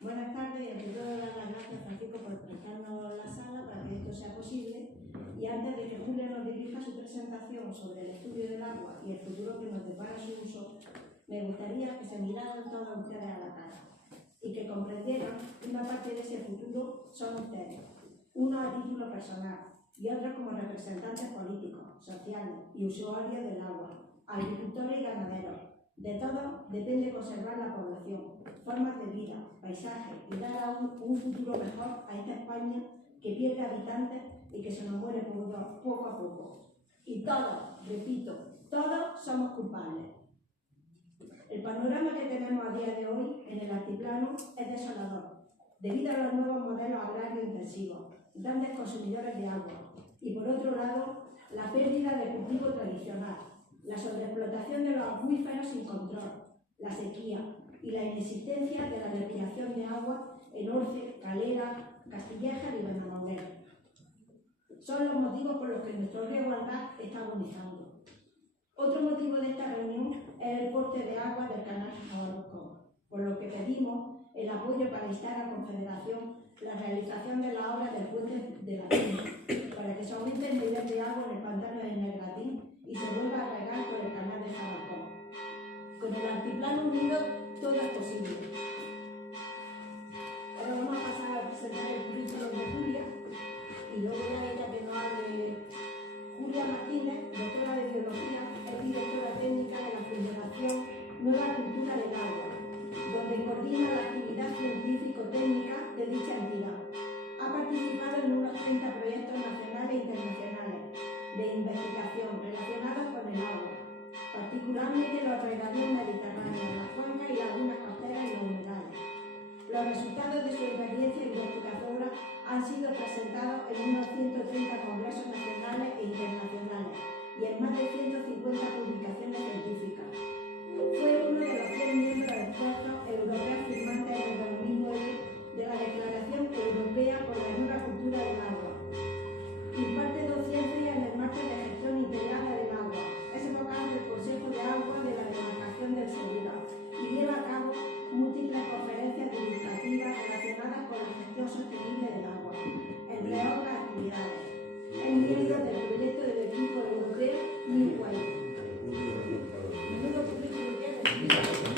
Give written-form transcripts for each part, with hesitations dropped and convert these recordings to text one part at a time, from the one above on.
Buenas tardes y ante todo dar las gracias, Francisco, por prestarnos la sala para que esto sea posible. Y antes de que Julia nos dirija su presentación sobre el estudio del agua y el futuro que nos depara su uso, me gustaría que se miraran todos ustedes a la cara y que comprendieran que una parte de ese futuro son ustedes, uno a título personal y otros como representantes políticos, sociales y usuarios del agua, agricultores y ganaderos. De todos depende conservar la población, formas de vida, paisajes y dar aún un futuro mejor a esta España que pierde habitantes y que se nos muere poco a poco. Y todos, repito, todos somos culpables. El panorama que tenemos a día de hoy en el altiplano es desolador, debido a los nuevos modelos agrarios intensivos, grandes consumidores de agua y, por otro lado, la pérdida del cultivo tradicional, la sobreexplotación de los acuíferos sin control, la sequía y la inexistencia de la desviación de agua en Orce, Calera, Castilleja y Benamorel. Son los motivos por los que nuestro riego al gas está agonizando. Otro motivo de esta reunión es el corte de agua del canal Jabalcón, por lo que pedimos el apoyo para instar a la Confederación la realización de la obra del puente de la Tinta, para que se aumente el nivel de agua en el pantano de Negratín y se vuelva a regar por el canal de Jabalcón. Con el altiplano unido todo es posible. Ahora vamos a pasar a presentar el currículum de Julia y luego a ella que nos hable. Julia Martínez, doctora de Biología, es directora técnica de la Fundación Nueva Cultura del Agua, donde coordina la actividad científico-técnica de dicha entidad. Ha participado en unos 30 proyectos nacionales e internacionales de investigación relacionados con el agua, particularmente los regadíos mediterráneos, las cuencas y lagunas costeras y los humedales. Los resultados de su experiencia investigadora han sido presentados en unos 130 congresos nacionales e internacionales y en más de 150 publicaciones científicas. Fue uno de los 100 miembros expertos europeos firmantes en el 2009 de la Declaración Europea por la Nueva Cultura del Agua. Imparte docencia en el máster de gestión integrada del agua. Es vocal del Consejo de Agua de la demarcación del Segura y lleva a cabo múltiples conferencias divulgativas relacionadas con la gestión sostenible del agua, entre otras actividades. Es miembro del proyecto del equipo europeo New Way. Menudo currículum tiene.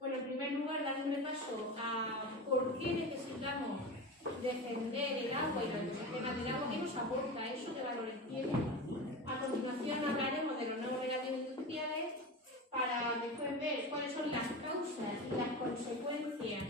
Bueno, en primer lugar, dar un repaso a por qué necesitamos defender el agua y los ecosistemas del agua, qué nos aporta eso, qué valores tiene. A continuación hablaremos de los nuevos regadíos industriales para después ver cuáles son las causas y las consecuencias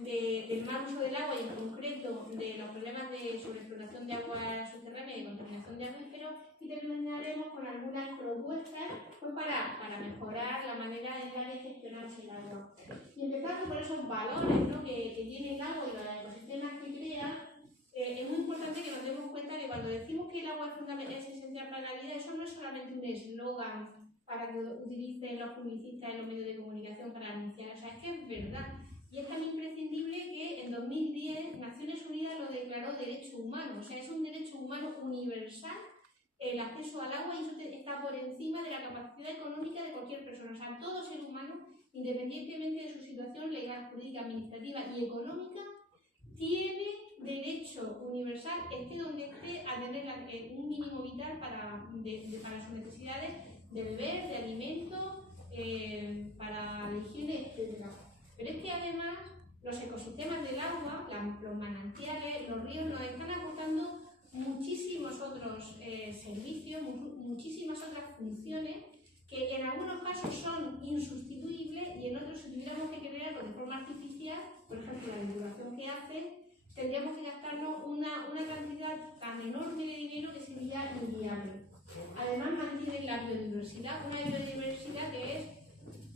del mal uso del agua y en concreto de los problemas de sobreexplotación de agua subterránea y de contaminación de acuíferos, y terminaremos con algunas propuestas pues, para mejorar la manera en la de gestionarse el agua. Y empezando por esos valores, ¿no? que tiene el agua y los ecosistemas que crea, es muy importante que nos demos cuenta que cuando decimos que el agua es esencial para la vida, eso no es solamente un eslogan para que utilicen los publicistas en los medios de comunicación para anunciar, o sea, es que es verdad. Y es tan imprescindible que en 2010 Naciones Unidas lo declaró derecho humano, o sea, es un derecho humano universal el acceso al agua y eso está por encima de la capacidad económica de cualquier persona, o sea, todo ser humano, independientemente de su situación legal, jurídica, administrativa y económica, tiene derecho universal, esté donde esté, a tener un mínimo vital para sus necesidades de beber, de alimento, para la higiene, etc. Pero es que además los ecosistemas del agua, los manantiales, los ríos nos están aportando muchísimos otros servicios, muchísimas otras funciones que en algunos casos son insustituibles y en otros, si tuviéramos que crearlo de forma artificial, por ejemplo la divulgación que hace, tendríamos que gastarnos una cantidad tan enorme de dinero que sería inviable. Además mantienen la biodiversidad, una biodiversidad que es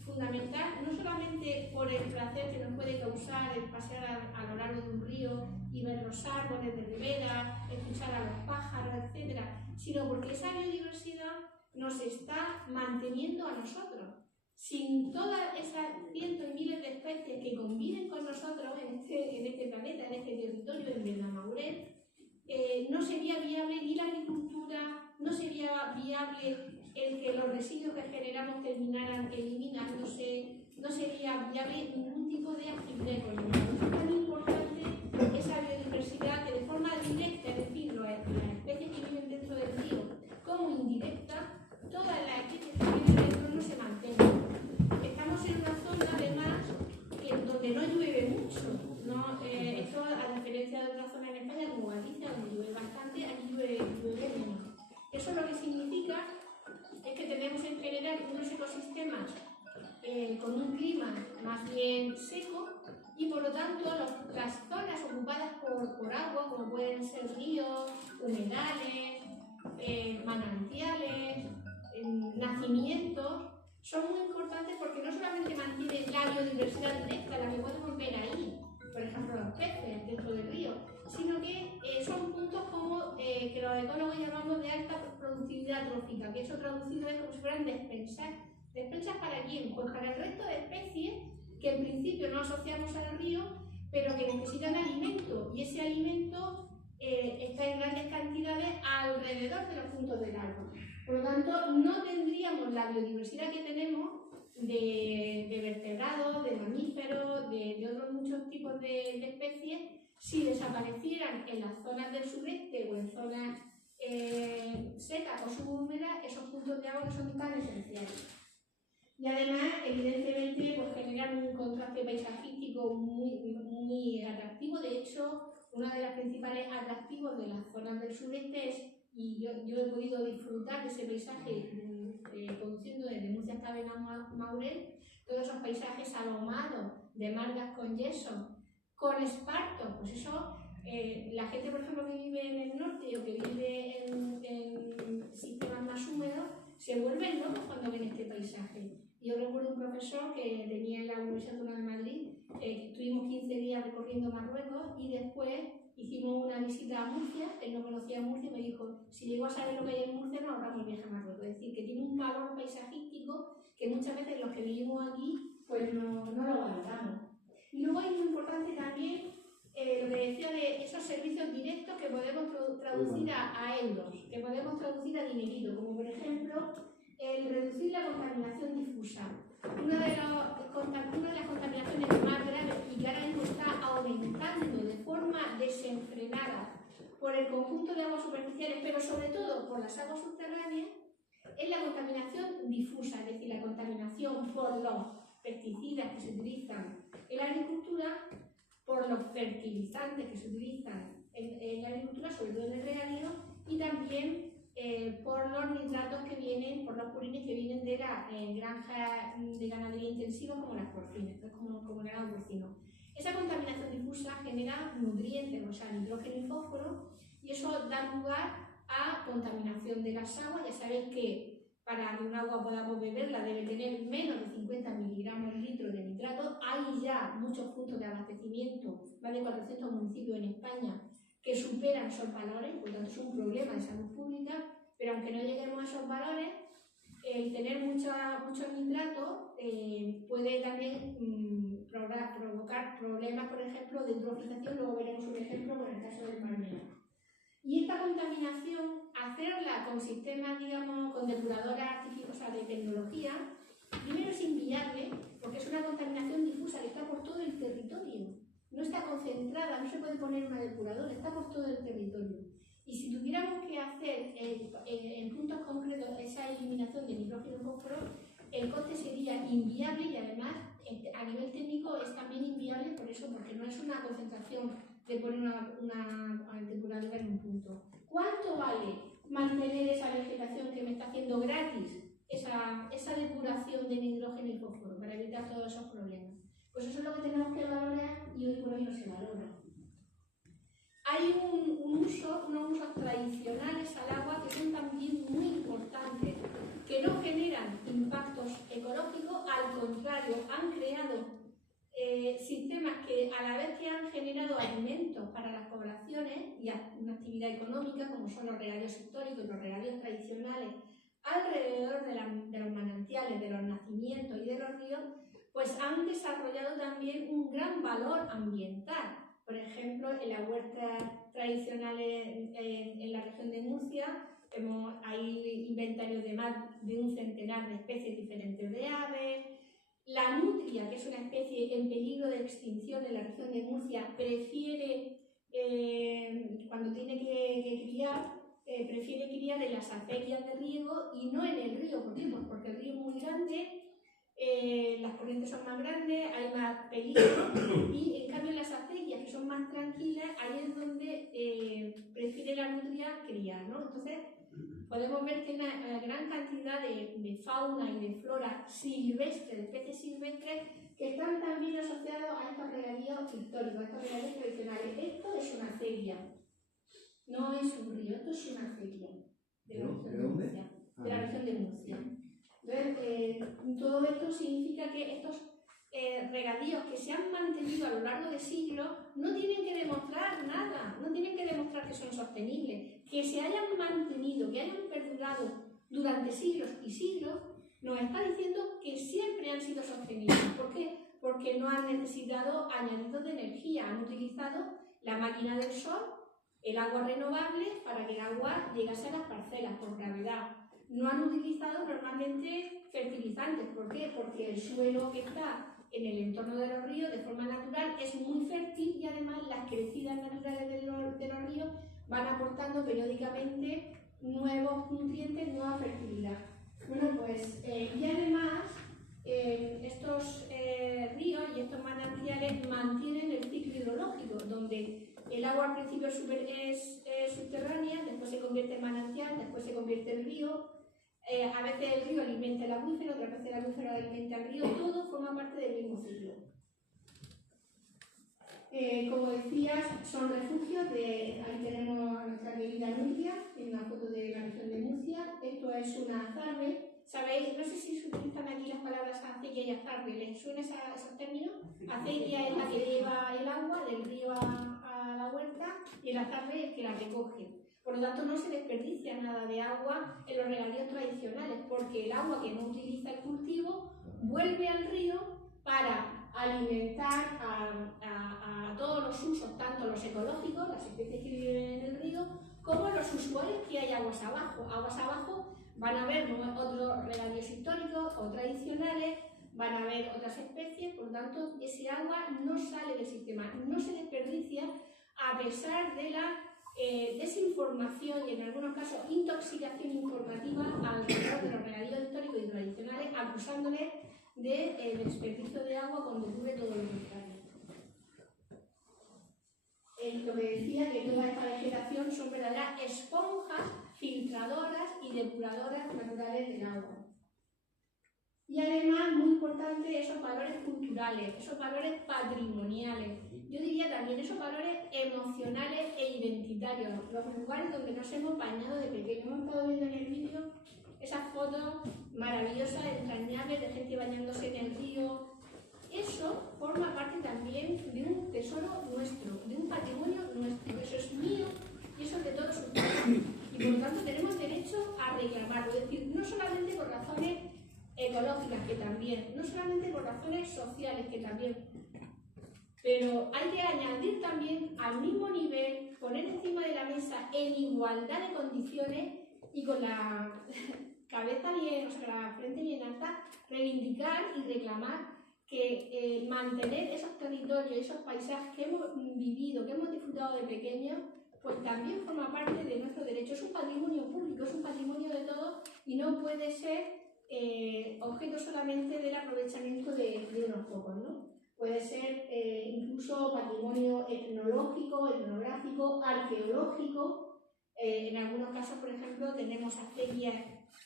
fundamental, no solamente por el placer que nos puede causar el pasear a lo largo de un río y ver los árboles de ribera, escuchar a los pájaros, etc., sino porque esa biodiversidad nos está manteniendo a nosotros. Sin todas esas cientos y miles de especies que conviven con nosotros en este planeta, en este territorio, en Benamaurel, no sería viable ni la agricultura, no sería viable el que los residuos que generamos terminaran eliminándose, no sería viable ningún tipo de actividad económica. Es tan importante esa biodiversidad que de forma directa, es decir, las especies que viven dentro del río, como indirecta, todas las especies que viven dentro no se mantengan. Estamos en una zona, además, donde no llueve mucho. ¿No? Esto, a diferencia de otras zonas en España, como Galicia, donde llueve bastante, aquí llueve menos. Eso lo que significa es que tenemos en general unos ecosistemas con un clima más bien seco y por lo tanto las zonas ocupadas por agua, como pueden ser ríos, humedales, manantiales, nacimientos, son muy importantes porque no solamente mantienen la biodiversidad directa, la que podemos ver ahí, por ejemplo los peces dentro del río, sino que son puntos como que los ecólogos llamamos de alta productividad trófica, que eso traducido es como si fueran despensas. ¿Despensas para quién? Pues para el resto de especies que en principio no asociamos al río, pero que necesitan alimento, y ese alimento está en grandes cantidades alrededor de los puntos del agua. Por lo tanto, no tendríamos la biodiversidad que tenemos de vertebrados, de mamíferos, de otros muchos tipos de especies, si desaparecieran en las zonas del sureste o en zonas secas o subhúmedas esos puntos de agua que son tan esenciales. Y además, evidentemente, pues generan un contraste paisajístico muy atractivo. De hecho, uno de los principales atractivos de las zonas del sureste es, y yo he podido disfrutar de ese paisaje conduciendo desde Murcia hasta Benamaurel, todos esos paisajes ahomados de margas con yeso, con esparto, pues eso, la gente, por ejemplo, que vive en el norte o que vive en sistemas más húmedos, se vuelven locos cuando ven este paisaje. Yo recuerdo un profesor que tenía en la Universidad Autónoma de Madrid, estuvimos 15 días recorriendo Marruecos y después hicimos una visita a Murcia. Él no conocía Murcia y me dijo, si llego a saber lo que hay en Murcia, nos ahorramos el viaje a Marruecos. Es decir, que tiene un valor paisajístico que muchas veces los que vivimos aquí pues no lo valoramos. Y luego es muy importante también lo que decía de esos servicios directos que podemos traducir a euros, que podemos traducir a dinerito, como por ejemplo el reducir la contaminación difusa. Una de las contaminaciones más graves y que ahora mismo está aumentando de forma desenfrenada por el conjunto de aguas superficiales, pero sobre todo por las aguas subterráneas, es la contaminación difusa, es decir, la contaminación por los pesticidas que se utilizan en la agricultura, por los fertilizantes que se utilizan en la agricultura, sobre todo en el regadío, y también por los nitratos que vienen, por los purines que vienen de la granja de ganadería intensiva, como las porcinas, como el ganado porcino. Esa contaminación difusa genera nutrientes, o sea, nitrógeno y fósforo, y eso da lugar a contaminación de las aguas. Ya sabéis que para que un agua podamos beberla debe tener menos de 50 miligramos litro de nitrato. Hay ya muchos puntos de abastecimiento, más de 400 municipios en España, que superan esos valores, por lo tanto es un problema de salud pública. aunque no lleguemos a esos valores, el tener mucho nitrato puede también provocar problemas, por ejemplo, de eutrofización. Luego veremos un ejemplo con el caso del palmero. Y esta contaminación, hacerla con sistemas, digamos, con depuradoras artificiales, o sea, de tecnología, primero es inviable, porque es una contaminación difusa que está por todo el territorio. No está concentrada, no se puede poner una depuradora, está por todo el territorio. Y si tuviéramos que hacer en puntos concretos esa eliminación de nitrógeno y fósforo, el coste sería inviable y además a nivel técnico es también inviable por eso, porque no es una concentración de poner una depuradora en un punto. ¿Cuánto vale mantener esa vegetación que me está haciendo gratis esa depuración de nitrógeno y fósforo para evitar todos esos problemas? Pues eso es lo que tenemos que valorar y hoy por hoy no se valora. Hay unos usos tradicionales al agua que son también muy importantes, que no generan impactos ecológicos, al contrario, han creado sistemas que a la vez que han generado alimentos para las poblaciones y una actividad económica, como son los regadíos históricos y los regadíos tradicionales, alrededor de los manantiales, de los nacimientos y de los ríos, pues han desarrollado también un gran valor ambiental. Por ejemplo, en las huertas tradicionales en la región de Murcia, hay inventarios de más de un centenar de especies diferentes de aves. La nutria, que es una especie en peligro de extinción en la región de Murcia, prefiere, cuando tiene que criar, prefiere criar en las acequias de riego y no en el río. ¿Por qué? Pues porque el río es muy grande, las corrientes son más grandes, hay más peligro y en cambio en las acequias, que son más tranquilas, ahí es donde prefiere la nutria criar, ¿no? Entonces podemos ver que hay una gran cantidad de fauna y de flora silvestre, de especies silvestres, que están también asociados a estos regadíos históricos, a estos regadíos tradicionales. Esto es una acequia, no es un río, esto es una acequia de la región de Murcia. De la región de Murcia. Entonces, todo esto significa que estos regadíos que se han mantenido a lo largo de siglos no tienen que demostrar nada, no tienen que demostrar que son sostenibles. Que se hayan mantenido, que hayan perdurado durante siglos y siglos, nos está diciendo que siempre han sido sostenibles. ¿Por qué? Porque no han necesitado añadidos de energía, han utilizado la máquina del sol, el agua renovable para que el agua llegase a las parcelas por gravedad. No han utilizado normalmente fertilizantes. ¿Por qué? Porque el suelo que está en el entorno de los ríos de forma natural es muy fértil y además las crecidas naturales de los ríos van aportando periódicamente nuevos nutrientes, nueva fertilidad. Bueno, pues, y además estos ríos y estos manantiales mantienen el ciclo hidrológico, donde el agua al principio es subterránea, después se convierte en manantial, después se convierte en río. A veces el río alimenta el acuífero, otras veces el acuífero alimenta el río, todo forma parte del mismo ciclo. Como decías, son refugios ahí tenemos a nuestra querida Nutria, en una foto de la región de Murcia. Esto es una azarbe. ¿Sabéis? No sé si se utilizan aquí las palabras acequia y azarbe. ¿Les suena esos términos? Acequia es la que lleva el agua del río a la huerta y el azarbe es el que la recoge. Por lo tanto, no se desperdicia nada de agua en los regadíos tradicionales, porque el agua que no utiliza el cultivo vuelve al río para alimentar a todos los usos, tanto los ecológicos, las especies que viven en el río, como los usuarios que hay aguas abajo. Aguas abajo van a haber otros regadíos históricos o tradicionales, van a haber otras especies, por lo tanto, ese agua no sale del sistema, no se desperdicia a pesar de la desinformación y en algunos casos intoxicación informativa alrededor de los regadíos históricos y tradicionales, acusándoles de desperdicio de agua cuando ocurre todo lo contrario. Lo que decía, que toda esta vegetación son verdaderas esponjas filtradoras y depuradoras naturales del agua. Y además, muy importante, esos valores culturales, esos valores patrimoniales, yo diría también esos valores emocionales e identitarios, los lugares donde nos hemos bañado de pequeños. Hemos estado viendo en el vídeo esas fotos maravillosas, entrañables, de gente bañándose en el río. Eso forma parte también de un tesoro nuestro, de un patrimonio nuestro. Eso es mío y eso es de todos ustedes. Y por lo tanto tenemos derecho a reclamarlo. Es decir, no solamente por razones ecológicas, que también, no solamente por razones sociales, que también, pero hay que añadir también al mismo nivel, poner encima de la mesa en igualdad de condiciones y con la cabeza bien, o sea, la frente bien alta, reivindicar y reclamar que mantener esos territorios, esos paisajes que hemos vivido, que hemos disfrutado de pequeños, pues también forma parte de nuestro derecho. Es un patrimonio público, es un patrimonio de todos y no puede ser objeto solamente del aprovechamiento de unos pocos, ¿no? Puede ser incluso patrimonio etnológico, etnográfico, arqueológico. En algunos casos, por ejemplo, tenemos acequias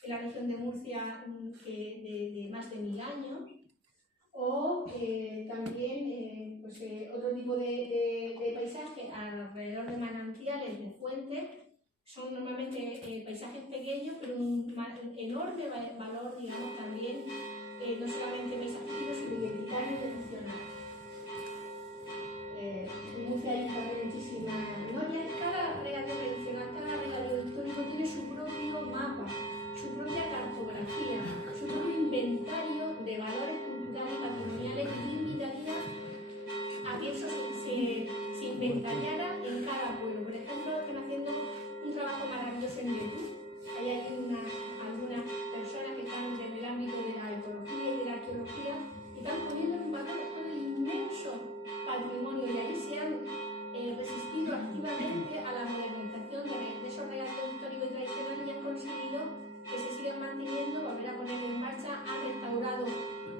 en la región de Murcia de más de 1000 años, o también pues, otro tipo de paisajes alrededor de manantiales, de fuentes. Son normalmente paisajes pequeños, pero un enorme valor, digamos, también, no solamente paisajístico, sino identitario y funcional. En Murcia hay también muchísimas memorias. Cada regadío tradicional, cada regadío histórico tiene su propio mapa, su propia cartografía, su propio inventario de valores culturales, patrimoniales, y invitaría a que eso se inventariara en cada pueblo. Por ejemplo, están haciendo un trabajo maravilloso en YouTube. Hay algunas personas que están desde el ámbito de la ecología y de la arqueología que están poniendo en valor todo el inmenso patrimonio, y ahí se han resistido activamente a la modernización de esos regadíos históricos y tradicionales y han conseguido que se sigan manteniendo, volver a poner en marcha. Han restaurado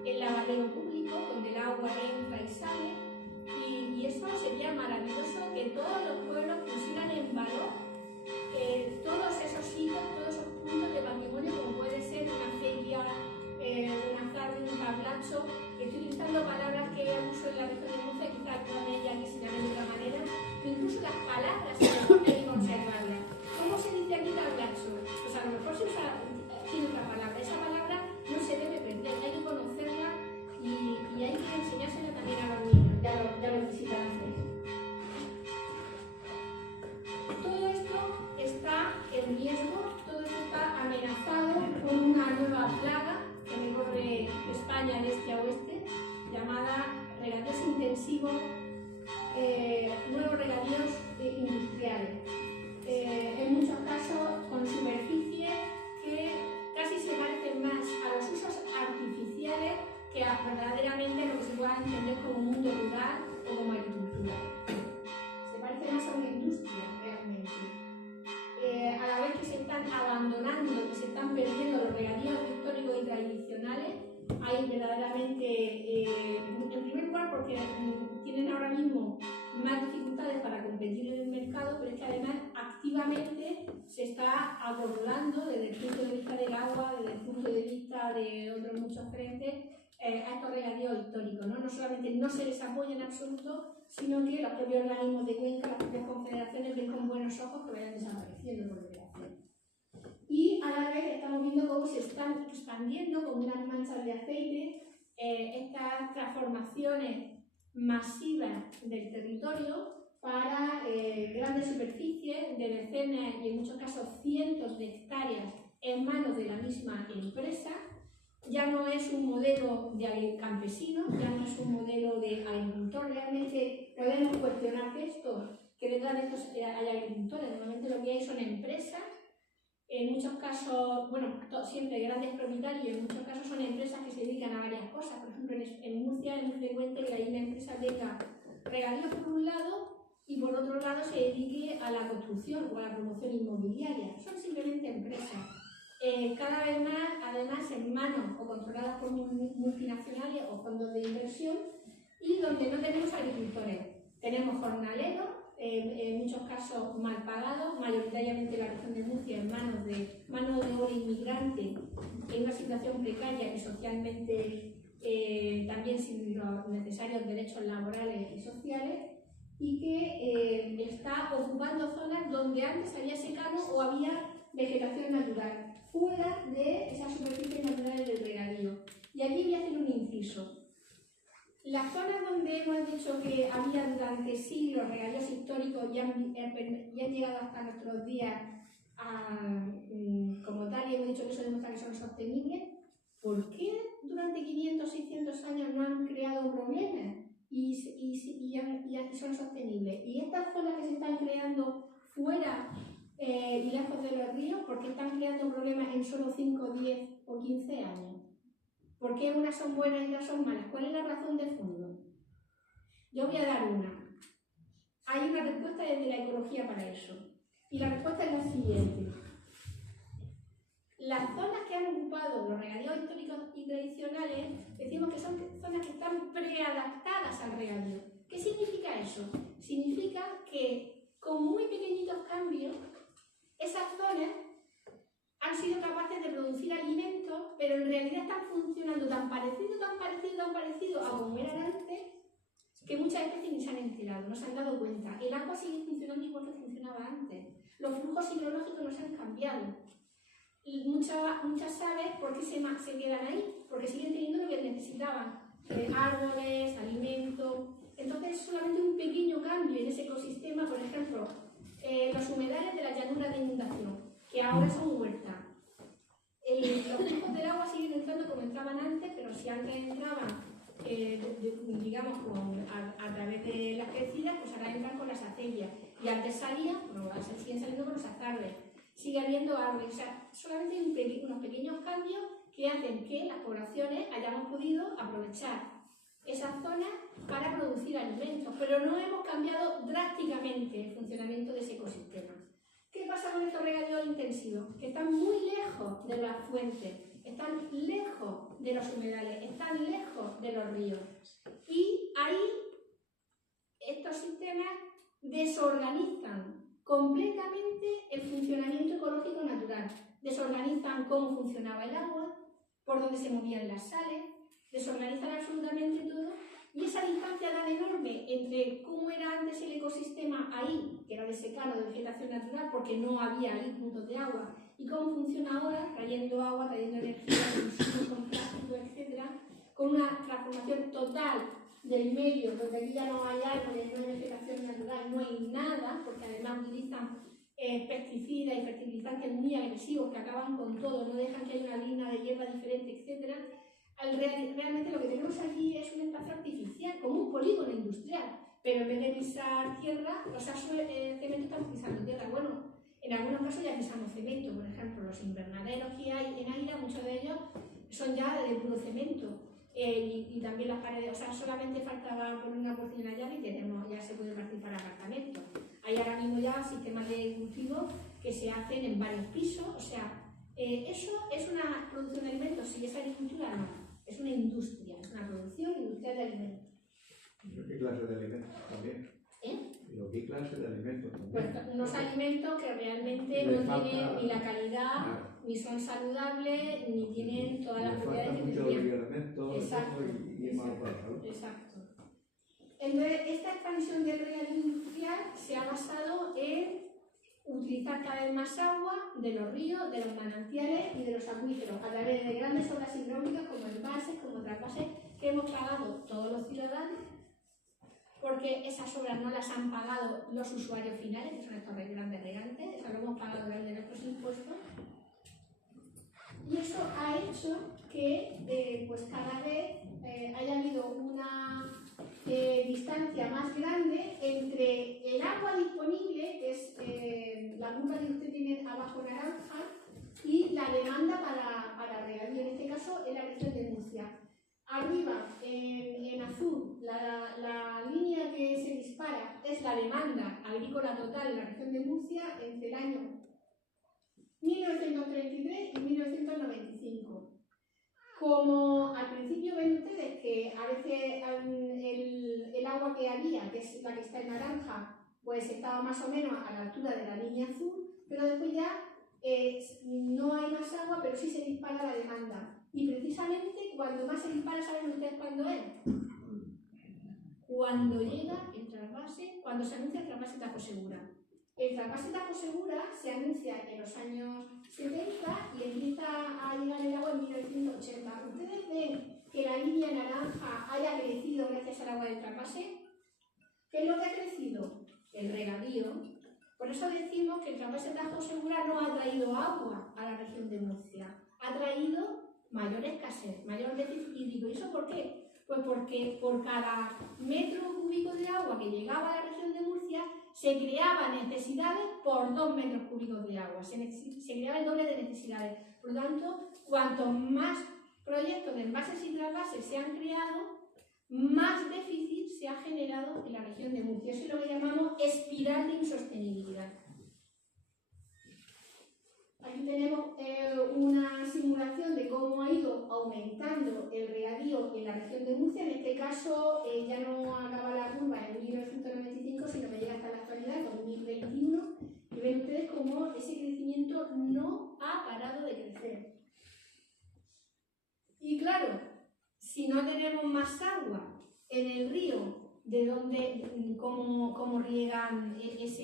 el lavadero público donde el agua entra y sale, y eso sería maravilloso que todos los pueblos pusieran en valor todos esos hitos, todos esos puntos de patrimonio, como puede ser una acequia, una zarra, un tablacho. Estoy utilizando palabras que uso en la región de Murcia, quizás no de ella aquí se llamen de otra manera, pero incluso las palabras hay que conservarlas. ¿Cómo se dice aquí tablacho? Pues a lo mejor se usa, tiene otra palabra. Esa palabra no se debe perder, hay que conocerla y hay que enseñársela también a los niños, ya lo visitantes. Todo esto está en riesgo, todo esto está amenazado por una nueva plaga que recorre España de este a oeste, llamada regadíos intensivos, nuevos regadíos industriales. En muchos casos con superficies que casi se parecen más a los usos artificiales que a verdaderamente lo que se pueda entender como mundo rural o como agricultura. Se parece más a una industria realmente. A la vez que se están abandonando, que se están perdiendo los regadíos históricos y tradicionales, hay verdaderamente, en primer lugar porque tienen ahora mismo más dificultades para competir en el mercado, pero es que además activamente se está acorralando desde el punto de vista del agua, desde el punto de vista de otros muchos frentes, a estos regadíos históricos, ¿no? No solamente no se les apoya en absoluto, sino que los propios organismos de cuenca, las propias confederaciones ven con buenos ojos que vayan desapareciendo por desgracia. Y a la vez estamos viendo cómo se están expandiendo como unas manchas de aceite estas transformaciones masivas del territorio para grandes superficies de decenas y en muchos casos cientos de hectáreas en manos de la misma empresa. Ya no es un modelo de campesino, ya no es un modelo de agricultor. Realmente podemos cuestionar que detrás de esto hay agricultores. Normalmente lo que hay son empresas, en muchos casos, bueno, siempre grandes propietarios, y en muchos casos son empresas que se dedican a varias cosas. Por ejemplo, en Murcia es muy frecuente que ahí una empresa tenga regadíos por un lado y por otro lado se dedique a la construcción o a la promoción inmobiliaria. Son simplemente empresas. Cada vez más, además, en manos o controladas por multinacionales o fondos de inversión, y donde no tenemos agricultores. Tenemos jornaleros, en muchos casos mal pagados, mayoritariamente en la región de Murcia, en manos de mano de obra inmigrante, en una situación precaria y socialmente también sin los necesarios derechos laborales y sociales, y que está ocupando zonas donde antes había secano o había vegetación natural, fuera de esas superficies naturales del regadío. Y aquí voy a hacer un inciso. Las zonas donde hemos dicho que había durante siglos regadíos históricos y han llegado hasta nuestros días como tal, y hemos dicho que eso demuestra que son sostenibles, ¿por qué durante 500, 600 años no han creado problemas y son sostenibles? Y estas zonas que se están creando fuera y lejos de los ríos, ¿por qué están creando problemas en solo 5, 10 o 15 años? ¿Por qué unas son buenas y otras son malas? ¿Cuál es la razón de fondo? Yo voy a dar una. Hay una respuesta desde la ecología para eso. Y la respuesta es la siguiente. Las zonas que han ocupado los regadíos históricos y tradicionales, decimos que son zonas que están preadaptadas al regadío. ¿Qué significa eso? Significa que con muy pequeñitos cambios, esas zonas han sido capaces de producir alimentos, pero en realidad están funcionando tan parecido a como eran antes, que muchas especies ni se han enterado, no se han dado cuenta. El agua sigue funcionando igual que funcionaba antes. Los flujos hidrológicos no se han cambiado. Y muchas aves, ¿por qué se quedan ahí? Porque siguen teniendo lo que necesitaban. Árboles, alimentos. Entonces, solamente un pequeño cambio en ese ecosistema, por ejemplo, los humedales de la llanura de inundación, que ahora son huertas. Los flujos del agua siguen entrando como entraban antes, pero si antes entraban digamos, a través de las crecidas, pues ahora entran con las acequias. Y antes salían, bueno, siguen saliendo con los azarbes. Sigue habiendo árboles. O sea, solamente hay unos pequeños cambios que hacen que las poblaciones hayamos podido aprovechar esas zonas para producir alimentos, pero no hemos cambiado drásticamente el funcionamiento de ese ecosistema. ¿Qué pasa con estos regadíos intensivos? Que están muy lejos de las fuentes, están lejos de los humedales, están lejos de los ríos. Y ahí estos sistemas desorganizan completamente el funcionamiento ecológico natural. Desorganizan cómo funcionaba el agua, por dónde se movían las sales, desorganizan absolutamente todo. Y esa distancia tan enorme entre cómo era antes el ecosistema ahí, que era de secano, de vegetación natural, porque no había ahí puntos de agua, y cómo funciona ahora, trayendo agua, trayendo energía, con plástico, etc., con una transformación total del medio, donde aquí ya no hay árboles, no hay vegetación natural, no hay nada, porque además utilizan pesticidas y fertilizantes muy agresivos que acaban con todo, no dejan que haya una línea de hierba diferente, etc. Realmente lo que tenemos aquí es un espacio artificial, como un polígono industrial, pero en vez de pisar tierra, o sea, cemento estamos pisando tierra. Bueno, en algunos casos ya pisamos cemento, por ejemplo, los invernaderos que hay en Águila, muchos de ellos son ya de puro cemento. Y también las paredes, o sea, solamente faltaba poner una porcina llave y ya se puede partir para apartamentos. Hay ahora mismo ya sistemas de cultivo que se hacen en varios pisos, o sea, eso es una producción de alimentos, sí, es agricultura, no, es una industria, es una producción industrial de alimentos. ¿Y qué clase de alimentos también? ¿Y qué clase de alimentos también? Pues unos alimentos que realmente no tienen ni la calidad, ni son saludables, ni tienen todas las propiedades que tendrían. Exacto. Exacto. Entonces, esta expansión del regadío industrial se ha basado en utilizar cada vez más agua de los ríos, de los manantiales y de los acuíferos, a través de grandes obras hidráulicas como embalses, como trasvases, que hemos pagado todos los ciudadanos, porque esas obras no las han pagado los usuarios finales, que son estos grandes regantes, eso lo hemos pagado de nuestros impuestos. Y eso ha hecho que pues cada vez haya habido una distancia más grande entre el agua disponible, que es la curva que usted tiene abajo naranja, y la demanda para regadío, en este caso en la región de Murcia. Arriba, en azul, la línea que se dispara es la demanda agrícola total en la región de Murcia entre el año 1933 y 1995. Como al principio ven ustedes que a veces el agua que había, que es la que está en naranja, pues estaba más o menos a la altura de la línea azul, pero después ya no hay más agua, pero sí se dispara la demanda. Y precisamente cuando más se dispara, ¿saben ustedes cuándo es? Cuando llega el trasvase, cuando se anuncia el trasvase Tajo Segura. El trasvase Tajo Segura se anuncia en los años 70 y empieza a llegar el agua en 1980. ¿Ustedes ven que la línea naranja haya crecido gracias al agua del trasvase? ¿Qué es lo que ha crecido? El regadío. Por eso decimos que el trasvase Tajo Segura no ha traído agua a la región de Murcia, ha traído mayor escasez, mayor déficit hídrico. ¿Y eso por qué? Pues porque por cada metro cúbico de agua que llegaba a la región de Murcia se creaban necesidades por 2 metros cúbicos de agua, se creaba el doble de necesidades. Por lo tanto, cuanto más proyectos de envases y trasvases se han creado, más déficit se ha generado en la región de Murcia. Eso es lo que llamamos espiral de insostenibilidad. Aquí tenemos una simulación de cómo ha ido aumentando el regadío en la región de Murcia. En este caso ya no acaba la curva en 1995, sino que llega hasta la actualidad, 2021. Y ven ustedes cómo ese crecimiento no ha parado de crecer. Y claro, si no tenemos más agua en el río, de donde, cómo riegan esa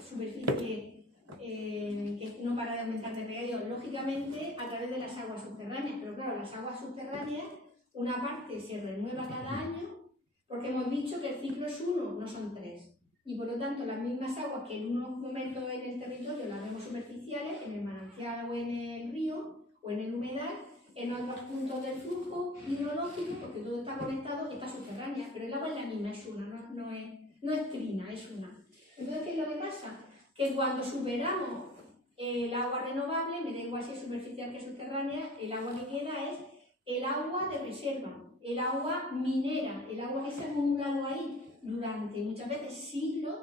superficie que no para de aumentar de regadío, lógicamente a través de las aguas subterráneas. Pero claro, las aguas subterráneas, una parte se renueva cada año, porque hemos dicho que el ciclo es 1, no son 3. Y por lo tanto, las mismas aguas que en unos momentos en el territorio las vemos superficiales, en el manantial o en el río o en el humedal, en otros puntos del flujo hidrológico, porque todo está conectado, está subterránea, pero el agua es la misma, es una, no es trina, es una. Entonces, ¿qué es lo que pasa? Que cuando superamos el agua renovable, me da igual si es superficial que subterránea, el agua que queda es el agua de reserva, el agua minera, el agua que se ha acumulado ahí durante muchas veces siglos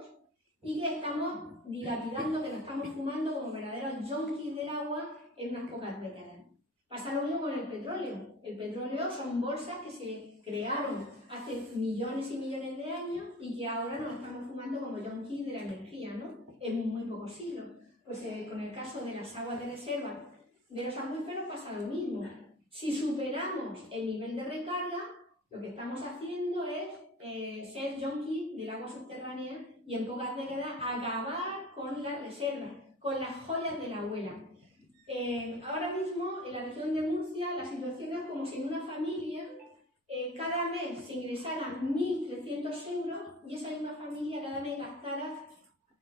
y que estamos dilapidando, que nos estamos fumando como verdaderos junkies del agua en unas pocas décadas. Pasa lo mismo con el petróleo. El petróleo son bolsas que se crearon hace millones y millones de años y que ahora nos estamos fumando como junkies de la energía, ¿no? En muy pocos siglos. Pues con el caso de las aguas de reserva de los acuíferos pasa lo mismo. Si superamos el nivel de recarga, lo que estamos haciendo es ser junkies del agua subterránea y en pocas décadas acabar con las reservas, con las joyas de la abuela. Ahora mismo en la región de Murcia la situación es como si en una familia cada mes se ingresaran 1.300 euros y esa misma familia cada mes gastara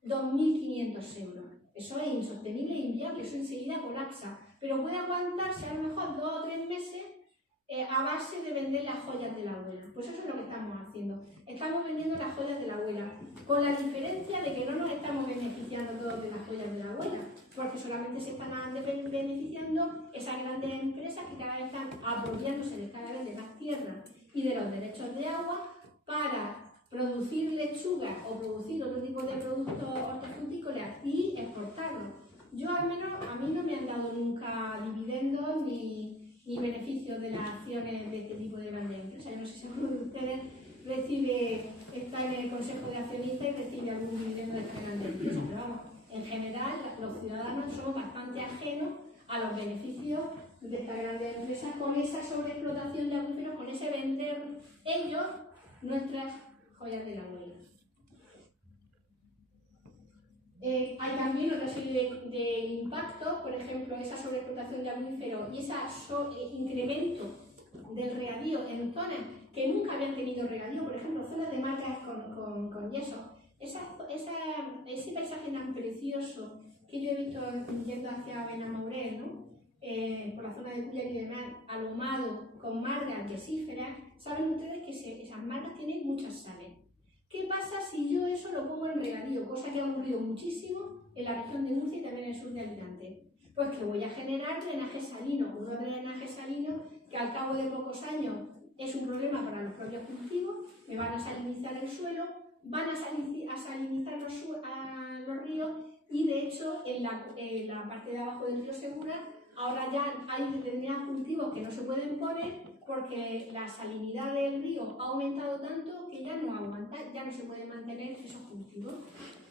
2.500 euros. Eso es insostenible e inviable, eso enseguida colapsa, pero puede aguantarse a lo mejor 2 o 3 meses a base de vender las joyas de la abuela. Pues eso es lo que estamos haciendo. Estamos vendiendo las joyas de la abuela, con la diferencia de que no nos estamos beneficiando todos de las joyas de la abuela, porque solamente se están beneficiando esas grandes empresas que cada vez están apropiándose de cada vez de más tierra y de los derechos de agua para producir lechuga o producir otro tipo de productos hortofrutícolas y exportarlos. Yo al menos, a mí no me han dado nunca dividendos ni beneficios de las acciones de este tipo de grandes empresas. Yo no sé si alguno de ustedes está en el Consejo de Accionistas y recibe algún dividendo de estas grandes empresas, pero vamos, en general los ciudadanos somos bastante ajenos a los beneficios de estas grandes empresas con esa sobreexplotación de acuíferos, con ese vender ellos nuestras joyas de la abuela. Hay también otra serie de impactos, por ejemplo, esa sobreexplotación de acuíferos y ese incremento del regadío en zonas que nunca habían tenido regadío, por ejemplo, zonas de marcas con yeso. Ese paisaje tan precioso que yo he visto yendo hacia Benamaurel, ¿no? Por la zona de Cuya y demás, alomado con margas yesíferas, saben ustedes que esas margas tienen muchas sales. ¿Qué pasa si yo eso lo pongo en regadío? Cosa que ha ocurrido muchísimo en la región de Murcia y también en el sur de Alicante. Pues que voy a generar drenaje salino, unos drenajes salinos que al cabo de pocos años es un problema para los propios cultivos, me van a salinizar el suelo, van a salinizar los ríos y de hecho en la parte de abajo del río Segura ahora ya hay determinados cultivos que no se pueden poner porque la salinidad del río ha aumentado tanto que ya no aguanta, ya no se pueden mantener esos cultivos.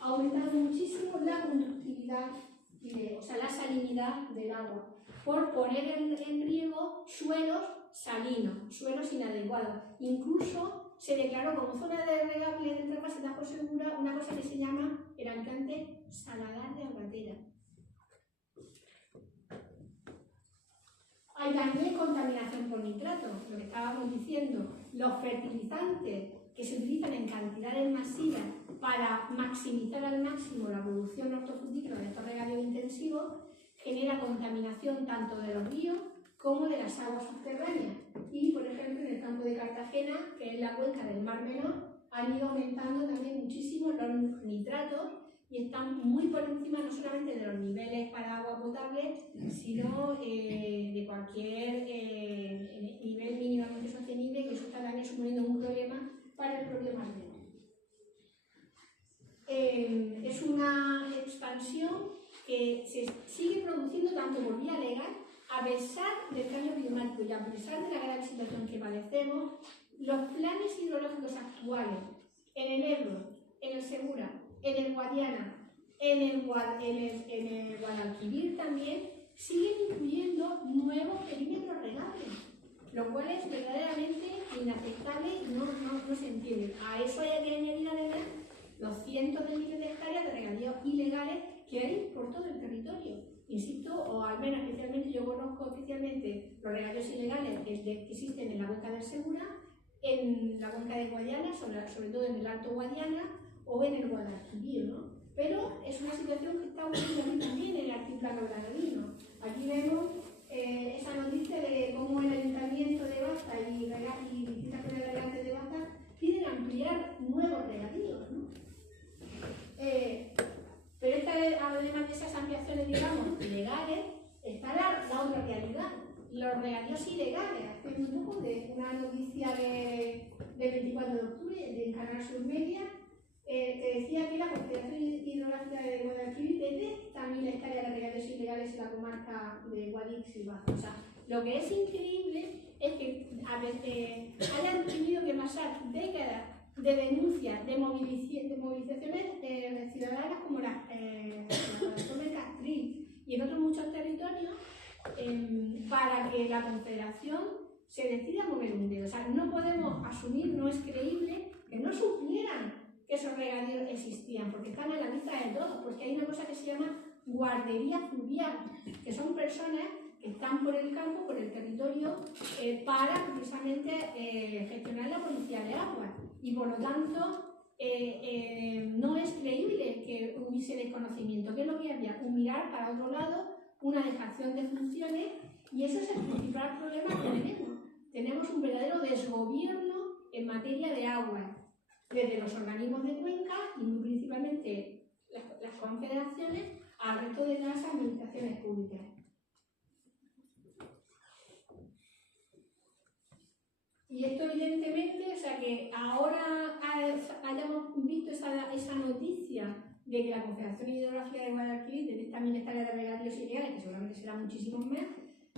Ha aumentado muchísimo la conductividad, o sea, la salinidad del agua, por poner en riego suelos salinos, suelos inadecuados. Incluso se declaró como zona de regable del trasvase Tajo Segura una cosa que se llama en Alicante saladar de Albatera. Hay también contaminación por nitrato, lo que estábamos diciendo, los fertilizantes que se utilizan en cantidades masivas para maximizar al máximo la producción hortofrutícola de estos regadíos intensivos hidráulico genera contaminación tanto de los ríos como de las aguas subterráneas. Y, por ejemplo, en el campo de Cartagena, que es la cuenca del Mar Menor, han ido aumentando también muchísimo los nitratos y están muy por encima no solamente de los niveles para agua potable, sino de cualquier nivel mínimamente sostenible, que eso está también suponiendo un problema para el propio Mar Menor. Es una expansión que se sigue produciendo tanto por vía legal, a pesar del cambio climático y a pesar de la grave situación que padecemos. Los planes hidrológicos actuales en el Ebro, en el Segura, en el Guadiana, en el Guadalquivir también, siguen incluyendo nuevos perímetros regables, lo cual es verdaderamente inaceptable y no se entiende. A eso hay que añadir además los cientos de miles de hectáreas de regadíos ilegales que hay por todo el territorio. Insisto, o al menos especialmente yo conozco especialmente los regadíos ilegales que existen en la cuenca del Segura, en la cuenca de Guadiana, sobre todo en el Alto Guadiana o en el Guadalquivir, ¿no? Pero es una situación que está ocurriendo también en el altiplano granadino. Aquí vemos esa noticia de cómo el Ayuntamiento de Baza y distintas comunidades regantes de Baza piden ampliar nuevos regadíos, ¿no? Pero además de esas ampliaciones, digamos, legales, está la otra realidad, los regadíos ilegales. Hace un poco de una noticia del 24 de octubre de Canal Sur Media, que decía que la Confederación Hidrográfica de Guadalquivir detecta 1000 hectáreas de regadíos ilegales en la comarca de Guadix y Baza. O sea, lo que es increíble es que hayan tenido que pasar décadas de denuncias, de movilizaciones ciudadanas como la zona de Castril y en otros muchos territorios, para que la Confederación se decida a mover un dedo. O sea, no podemos asumir, no es creíble que no supieran que esos regadíos existían, porque están a la vista de todos, porque hay una cosa que se llama guardería fluvial, que son personas que están por el campo, por el territorio, para precisamente gestionar la policía de agua. Y por lo tanto, no es creíble que hubiese desconocimiento. ¿Qué es lo que había? Un mirar para otro lado, una dejación de funciones, y ese es el principal problema que tenemos. Tenemos un verdadero desgobierno en materia de agua, desde los organismos de cuenca y muy principalmente las confederaciones al resto de las administraciones públicas. Y esto evidentemente, o sea que ahora hayamos visto esa noticia de que la Confederación Hidrográfica de Guadalquivir detecta 1000 hectáreas de regadíos ilegales, que seguramente serán muchísimos más,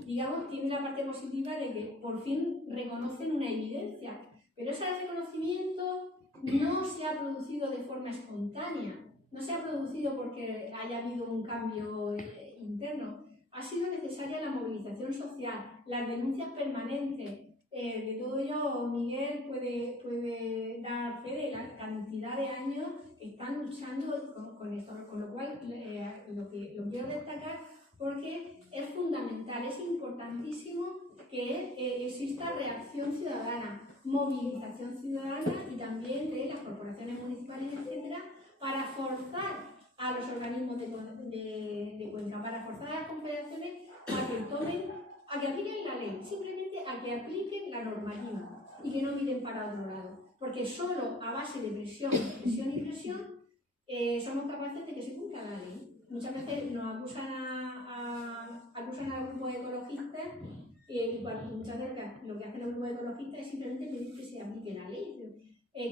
digamos, tiene la parte positiva de que por fin reconocen una evidencia. Pero ese reconocimiento no se ha producido de forma espontánea, no se ha producido porque haya habido un cambio interno. Ha sido necesaria la movilización social, las denuncias permanentes. De todo ello, Miguel puede dar fe de la cantidad de años que están luchando con esto, con lo cual lo quiero destacar porque es fundamental, es importantísimo que exista reacción ciudadana, movilización ciudadana y también de las corporaciones municipales, etcétera, para forzar a los organismos de cuenca, para forzar a las confederaciones a que apliquen la ley, simplemente a que apliquen la normativa y que no miren para otro lado, porque solo a base de presión y presión somos capaces de que se cumpla la ley. Muchas veces nos acusan a grupos ecologistas y muchas veces lo que hacen los grupos ecologistas es simplemente pedir que se aplique la ley.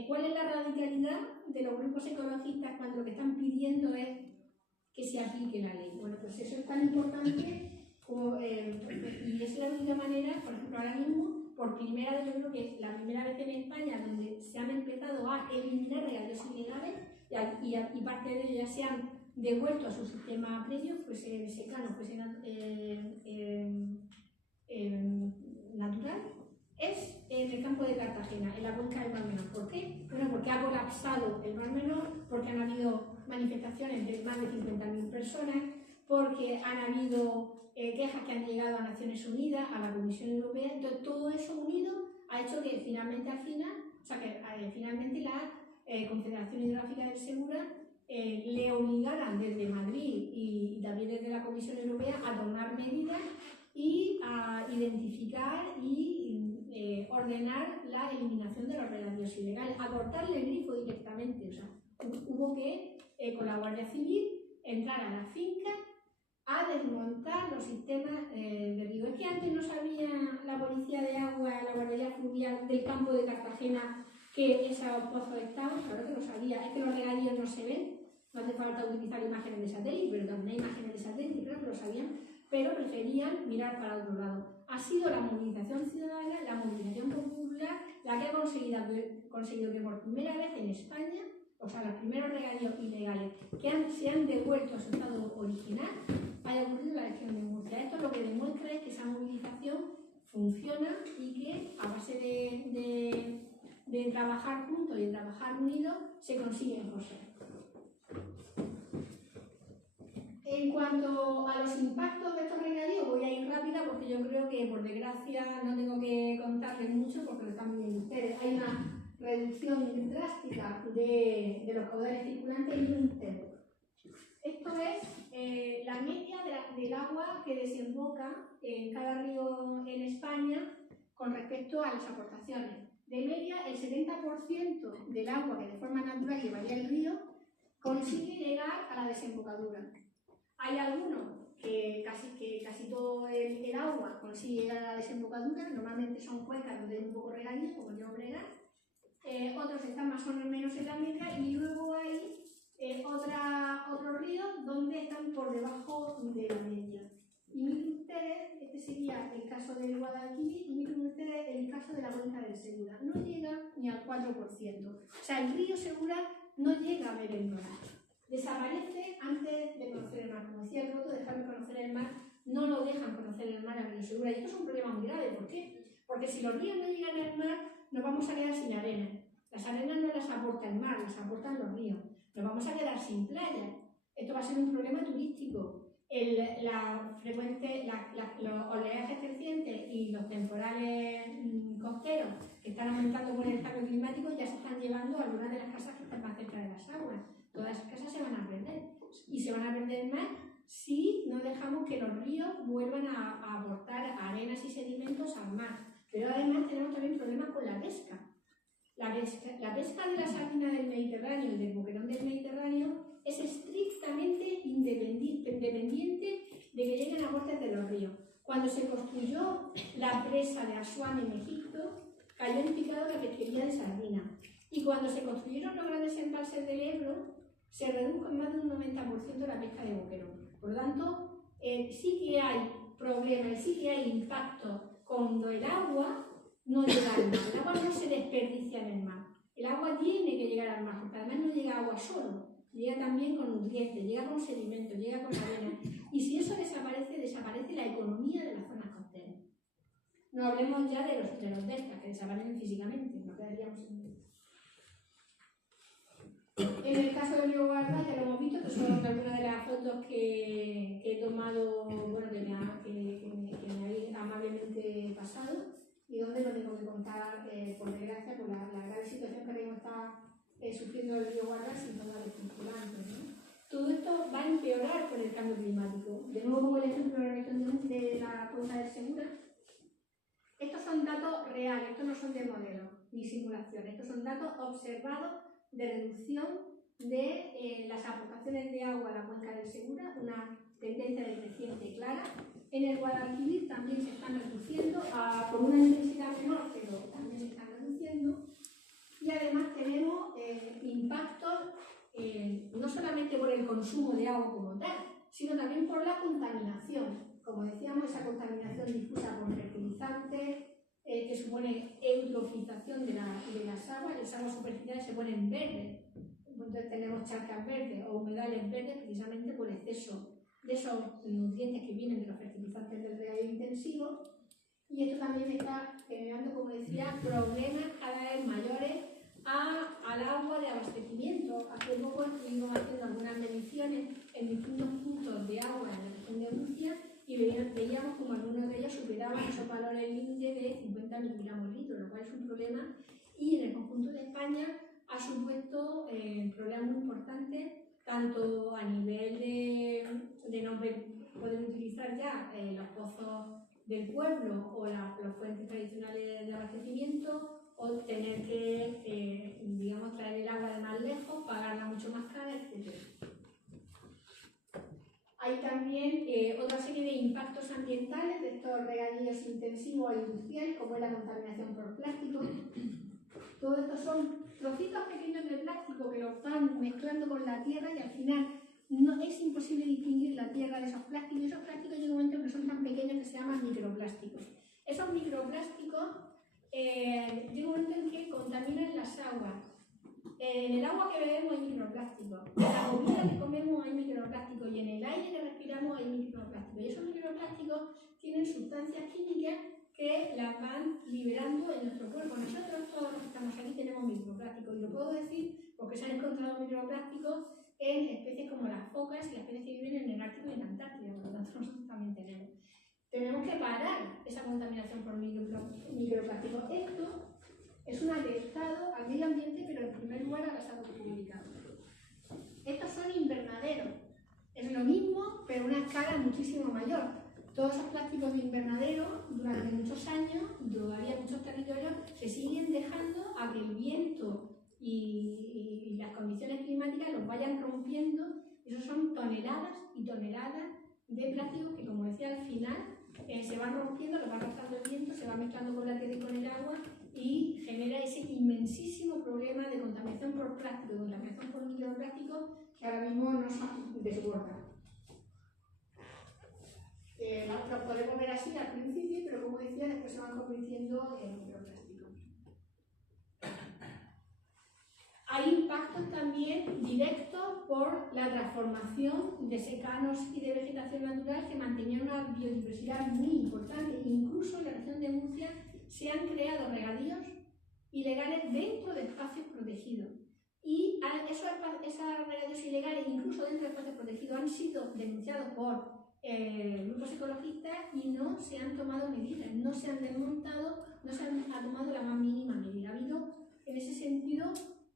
¿Cuál es la radicalidad de los grupos ecologistas cuando lo que están pidiendo es que se aplique la ley? Bueno, pues eso es tan importante y es la única manera, por ejemplo, ahora mismo, por primera vez, yo creo que es la primera vez en España donde se han empezado a eliminar regadíos ilegales y parte de ellos ya se han devuelto a su sistema previo, fuese secano, fuese natural, es en el campo de Cartagena, en la cuenca del Mar Menor. ¿Por qué? Bueno, porque ha colapsado el Mar Menor, porque han habido manifestaciones de más de 50.000 personas, porque han habido quejas que han llegado a Naciones Unidas, a la Comisión Europea. Entonces, todo eso unido ha hecho que finalmente la Confederación Hidrográfica del Segura le obligaran desde Madrid y también desde la Comisión Europea a tomar medidas y a identificar y ordenar la eliminación de los regadíos ilegales, a cortarle el grifo directamente. O sea, hubo que, con la Guardia Civil, entrar a las fincas a desmontar los sistemas de riego. Es que antes no sabía la Policía de Agua, la Guardería Fluvial del campo de Cartagena que esos pozos estaban, claro que lo sabía. Es que los regadíos no se ven, no hace falta utilizar imágenes de satélite, pero también hay imágenes de satélite, claro que lo sabían, pero preferían mirar para otro lado. Ha sido la movilización ciudadana, la movilización popular, la que ha conseguido que por primera vez en España, o sea, los primeros regadíos ilegales que se han devuelto a su estado original, haya ocurrido en la región de Murcia. Esto lo que demuestra es que esa movilización funciona y que a base de trabajar juntos y de trabajar unidos se consiguen cosas. En cuanto a los impactos de estos regadíos, voy a ir rápida porque yo creo que, por desgracia, no tengo que contarles mucho porque lo están viendo ustedes. Hay una reducción drástica de los caudales circulantes y un tercio. Esto es la media del agua que desemboca en cada río en España con respecto a las aportaciones. De media, el 70% del agua que de forma natural llevaría el río consigue llegar a la desembocadura. Hay algunos que casi todo el agua consigue llegar a la desembocadura, normalmente son cuencas donde hay un poco regadío, como el río Bregar. Otros están más o menos en la media y luego hay otros ríos donde están por debajo de la media. Y miren ustedes, este sería el caso del Guadalquivir, y miren ustedes el caso de la cuenca del Segura. No llega ni al 4%. O sea, el río Segura no llega a ver el mar. Desaparece antes de conocer el mar. Como decía el Roto, dejar de conocer el mar, no lo dejan conocer el mar al río Segura. Y esto es un problema muy grave. ¿Por qué? Porque si los ríos no llegan al mar, nos vamos a quedar sin arena. Las arenas no las aporta el mar, las aportan los ríos. Nos vamos a quedar sin playa. Esto va a ser un problema turístico. Los oleajes crecientes y los temporales costeros que están aumentando por el cambio climático ya se están llevando a algunas de las casas que están más cerca de las aguas. Todas esas casas se van a perder. Y se van a perder más si no dejamos que los ríos vuelvan a aportar arenas y sedimentos al mar. Pero además tenemos también problemas con la pesca. La pesca de la sardina del Mediterráneo y del boquerón del Mediterráneo es estrictamente dependiente de que lleguen aportes de los ríos. Cuando se construyó la presa de Asuán en Egipto, cayó en picado la pesquería de sardina. Y cuando se construyeron los grandes embalses del Ebro, se redujo en más de un 90% la pesca de boquerón. Por lo tanto, sí que hay problemas, sí que hay impacto cuando el agua no llega al mar. El agua no se desperdicia en el mar. El agua tiene que llegar al mar, porque además no llega agua solo, llega también con nutrientes, llega con sedimentos, llega con arena. Y si eso desaparece, desaparece la economía de las zonas costeras. No hablemos ya de los deltas, que desaparecen físicamente, no quedaríamos sin. En el caso del río Guarda, ya lo hemos visto, que son algunas de las fotos que he tomado, bueno, que me habéis amablemente pasado, y donde lo tengo que contar, por desgracia, por la grave situación que ahora está sufriendo el río Guarda sin caudales circulantes, ¿no? Todo esto va a empeorar con el cambio climático. De nuevo, como el ejemplo de la región de la cuenca del Segura. Estos son datos reales, estos no son de modelo ni simulaciones, estos son datos observados de reducción de las aportaciones de agua a la cuenca del Segura, una tendencia decreciente clara. En el Guadalquivir también se están reduciendo con una intensidad menor, pero también se están reduciendo. Y además tenemos impactos no solamente por el consumo de agua como tal, sino también por la contaminación. Como decíamos, esa contaminación difusa por fertilizantes, que supone eutrofización de las aguas superficiales se ponen verdes. Entonces tenemos charcas verdes o humedales verdes precisamente por exceso de esos nutrientes que vienen de los fertilizantes del regadío intensivo. Y esto también está generando, como decía, problemas cada vez mayores al agua de abastecimiento. Hace poco estuvimos haciendo algunas mediciones en distintos puntos de agua en la región de Murcia y veíamos como algunos de ellos superaban esos valores límite de 50 miligramos litro, lo cual es un problema, y en el conjunto de España ha supuesto problemas muy importantes tanto a nivel de no poder utilizar ya los pozos del pueblo o las fuentes tradicionales de abastecimiento, o tener que, digamos, traer el agua de más lejos, pagarla mucho más cara, etc. Hay también otra serie de impactos ambientales de estos regadíos intensivos e industriales, como es la contaminación por plástico. Todo esto son trocitos pequeños de plástico que los van mezclando con la tierra y al final no es imposible distinguir la tierra de esos plásticos, y esos plásticos llega un momento que son tan pequeños que se llaman microplásticos. Esos microplásticos llega un momento en que contaminan las aguas. En el agua que bebemos hay microplásticos, en la comida que comemos hay microplásticos y en el aire que respiramos hay microplásticos. Y esos microplásticos tienen sustancias químicas que las van liberando en nuestro cuerpo. Nosotros todos los que estamos aquí tenemos microplásticos, y lo puedo decir porque se han encontrado microplásticos en especies como las focas y las especies que viven en el Ártico y en Antártida, por lo tanto nosotros también tenemos. Tenemos que parar esa contaminación por microplásticos. Esto es un atentado al medio ambiente, pero en primer lugar a la salud pública. Estos son invernaderos. Es lo mismo, pero a una escala muchísimo mayor. Todos esos plásticos de invernadero, durante muchos años, y todavía en muchos territorios, se siguen dejando a que el viento y las condiciones climáticas los vayan rompiendo. Esos son toneladas y toneladas de plásticos que, como decía, al final se van rompiendo, los va arrastrando el viento, se va mezclando con la tierra y con el agua, y genera ese inmensísimo problema de contaminación por plástico y contaminación por microplásticos que ahora mismo no se desborda. Los podemos ver así al principio, pero como decía, después se van convirtiendo en microplásticos. Hay impactos también directos por la transformación de secanos y de vegetación natural que mantenían una biodiversidad muy importante. Incluso en la región de Murcia se han creado regadíos ilegales dentro de espacios protegidos. Y esos regadíos ilegales, incluso dentro de espacios protegidos, han sido denunciados por grupos ecologistas y no se han tomado medidas, no se han desmontado, no se ha tomado la más mínima medida. Ha habido, en ese sentido,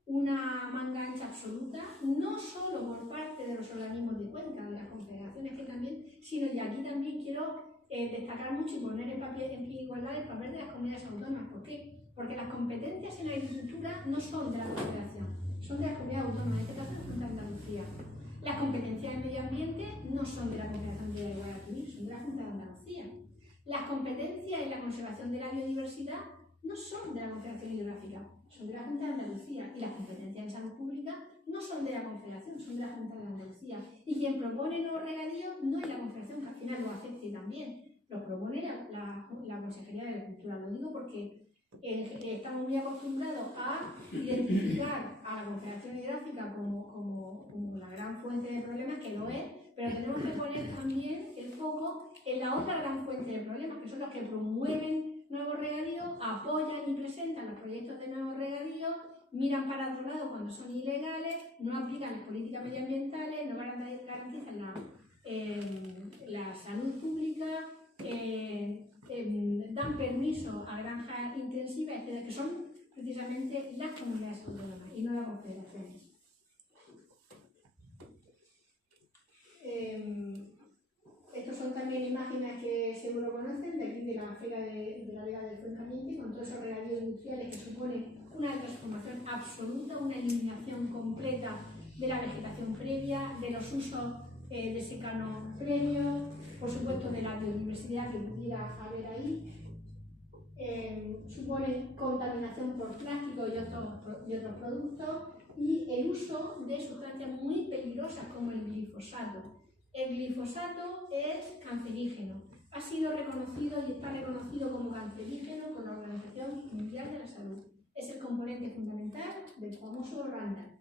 una manga ancha absoluta, no solo por parte de los organismos de cuenca, de las confederaciones que también, sino, y aquí también quiero destacar mucho y poner en pie de igualdad el papel de las comunidades autónomas. ¿Por qué? Porque las competencias en agricultura no son de la Confederación, son de las comunidades autónomas, en este caso la Junta de Andalucía. Las competencias en medio ambiente no son de la Confederación de la Igualdad Civil, son de la Junta de Andalucía. Las competencias en la conservación de la biodiversidad no son de la Confederación Hidrográfica, son de la Junta de Andalucía. Y las competencias en salud pública no son de la Confederación, son de la Junta de Andalucía. Y quien propone nuevos regadíos no es la Confederación, que al final lo acepte también, lo propone la Consejería de Agricultura. Lo digo porque estamos muy acostumbrados a identificar a la Confederación Hidrográfica como la gran fuente de problemas, que lo es, pero tenemos que poner también el foco en la otra gran fuente de problemas, que son los que promueven nuevos regadíos, apoyan y presentan los proyectos de nuevos regadíos, miran para otro lado cuando son ilegales, no aplican las políticas medioambientales, no garantizan la salud pública, dan permiso a granjas intensivas, etcétera, que son precisamente las comunidades autónomas y no las confederaciones. Estos son también imágenes que seguro conocen, de aquí de la Feria de la Vega del Fuencaliente, con todos esos regadíos industriales que supone una transformación absoluta, una eliminación completa de la vegetación previa, de los usos de secano previo, por supuesto de la biodiversidad que pudiera haber ahí. Supone contaminación por plástico y otros productos, y el uso de sustancias muy peligrosas como el glifosato. El glifosato es cancerígeno, ha sido reconocido y está reconocido como cancerígeno por la Organización Mundial de la Salud. Es el componente fundamental del famoso Roundup,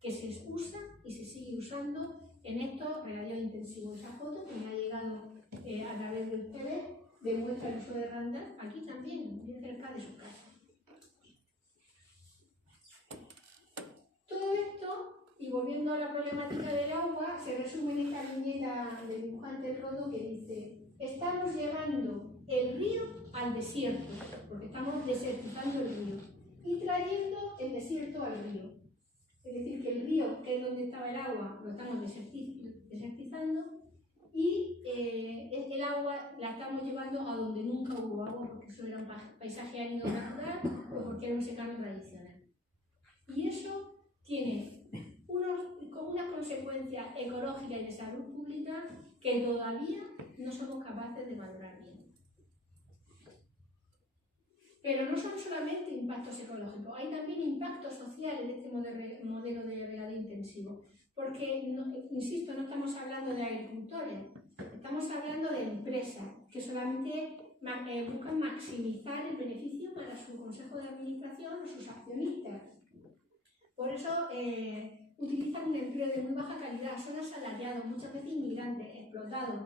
que se usa y se sigue usando en estos regadíos intensivos. Esa foto que me ha llegado a través de ustedes demuestra el uso de Roundup aquí también, bien cerca de su casa. Todo esto, y volviendo a la problemática del agua, se resume en esta viñeta del dibujante Rodo que dice: estamos llevando el río al desierto, porque estamos desertizando el río, y trayendo el desierto al río. Es decir, que el río, que es donde estaba el agua, lo estamos desertizando y el agua la estamos llevando a donde nunca hubo agua, porque eso era un paisaje árido natural o porque era un secano tradicional. Y eso tiene unas consecuencias ecológicas y de salud pública que todavía no somos capaces de valorar bien. Pero no son solamente impactos ecológicos, hay también impactos sociales de este modelo de regadío intensivo. Porque, insisto, no estamos hablando de agricultores, estamos hablando de empresas que solamente buscan maximizar el beneficio para su consejo de administración o sus accionistas. Por eso utilizan un empleo de muy baja calidad, son asalariados, muchas veces inmigrantes, explotados,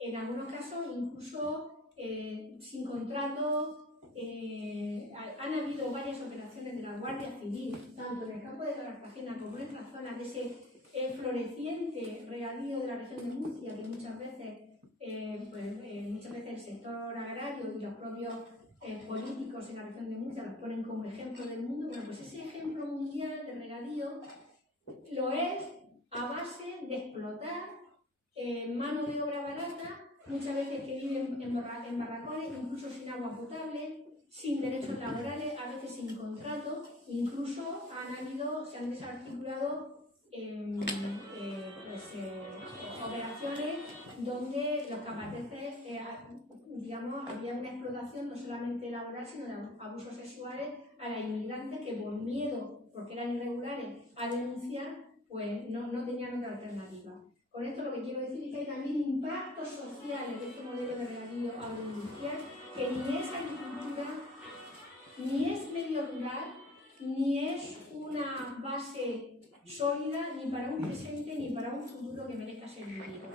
en algunos casos incluso sin contrato. Han habido varias operaciones de la Guardia Civil, tanto en el campo de Cartagena como en otras zonas de ese floreciente regadío de la región de Murcia, que muchas veces el sector agrario y los propios políticos en la región de Murcia los ponen como ejemplo del mundo. Bueno, pues ese ejemplo mundial de regadío lo es a base de explotar mano de obra barata, muchas veces que viven en barracones, incluso sin agua potable, sin derechos laborales, a veces sin contrato, incluso se han desarticulado operaciones donde los capacetes, había una explotación no solamente laboral, sino de abusos sexuales a las inmigrantes que por miedo, porque eran irregulares, a denunciar, pues no tenían otra alternativa. Con esto lo que quiero decir es que hay también impactos sociales de este modelo de regadío agroindustrial que ni es agricultura, ni es medio rural, ni es una base sólida ni para un presente ni para un futuro que merezca ser vivido.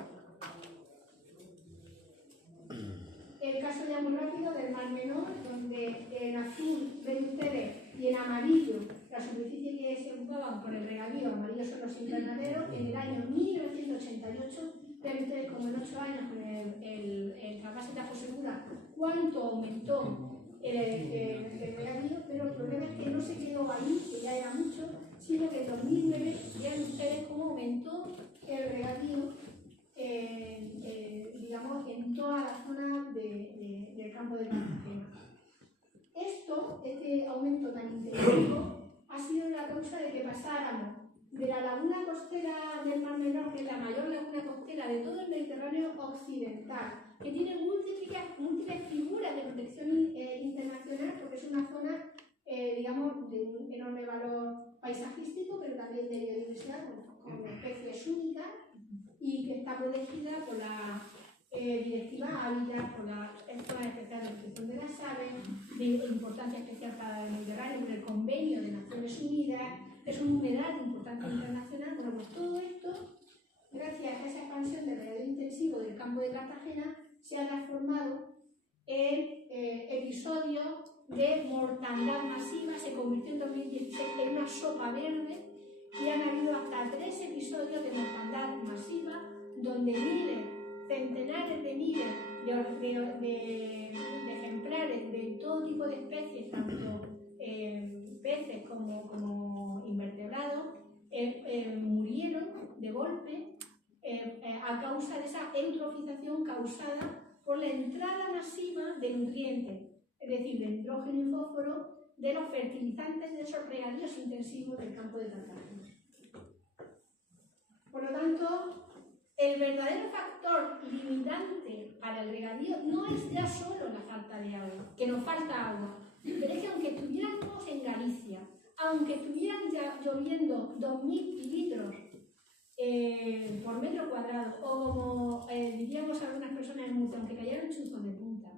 El caso ya muy rápido del Mar Menor, donde en azul ven ustedes y en amarillo la superficie que se ocupaban por el regadío, amarillos son los invernaderos, en el año 1988, ven ustedes como en 8 años con el trasvase Tajo Segura, cuánto aumentó el regadío, pero el problema es que no se quedó ahí, que ya era mucho, sino que en 2009 vean ustedes cómo aumentó el regadío en toda la zona del campo de Cartagena. Este aumento tan intensivo ha sido la causa de que pasáramos de la laguna costera del Mar Menor, que es la mayor laguna costera de todo el Mediterráneo occidental, que tiene múltiples figuras de protección internacional, porque es una zona de un enorme valor paisajístico, pero también de biodiversidad, con especies únicas, y que está protegida por la Directiva Hábitat, por la Zona Especial de Protección de las Aves, de importancia especial para el Mediterráneo, por el Convenio de Naciones Unidas, es un humedal de importancia internacional. Bueno, pues todo esto, gracias a esa expansión del regadío intensivo del campo de Cartagena, se ha transformado en episodios de mortandad masiva. Se convirtió en 2016 en una sopa verde y han habido hasta 3 episodios de mortandad masiva donde centenares de miles de ejemplares de todo tipo de especies, tanto peces como invertebrados, murieron de golpe a causa de esa eutrofización causada por la entrada masiva de nutrientes, es decir, de nitrógeno y fósforo, de los fertilizantes de esos regadíos intensivos del campo de Cartagena. Por lo tanto, el verdadero factor limitante para el regadío no es ya solo la falta de agua, que nos falta agua, pero es que aunque estuviéramos en Galicia, aunque estuvieran ya lloviendo 2.000 litros por metro cuadrado, o como diríamos algunas personas en Murcia, aunque cayeran chuzos de punta,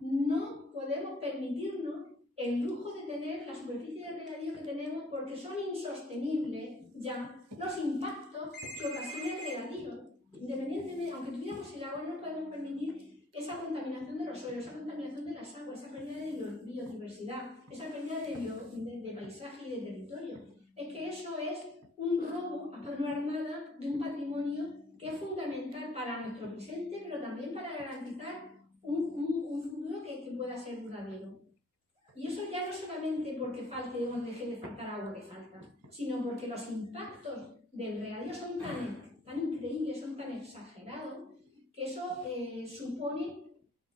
no podemos permitirnos el lujo de tener la superficie de regadío que tenemos, porque son insostenibles ya los impactos que ocasiona el regadío. Independientemente, aunque tuviéramos el agua, no podemos permitir esa contaminación de los suelos, esa contaminación de las aguas, esa pérdida de biodiversidad, esa pérdida de paisaje y de territorio. Es que eso es un robo a mano armada de un patrimonio que es fundamental para nuestro presente, pero también para garantizar un futuro que pueda ser duradero. Y eso ya no solamente porque falte o deje de faltar agua, que falta, sino porque los impactos del regadío son tan increíbles, son tan exagerados, que eso supone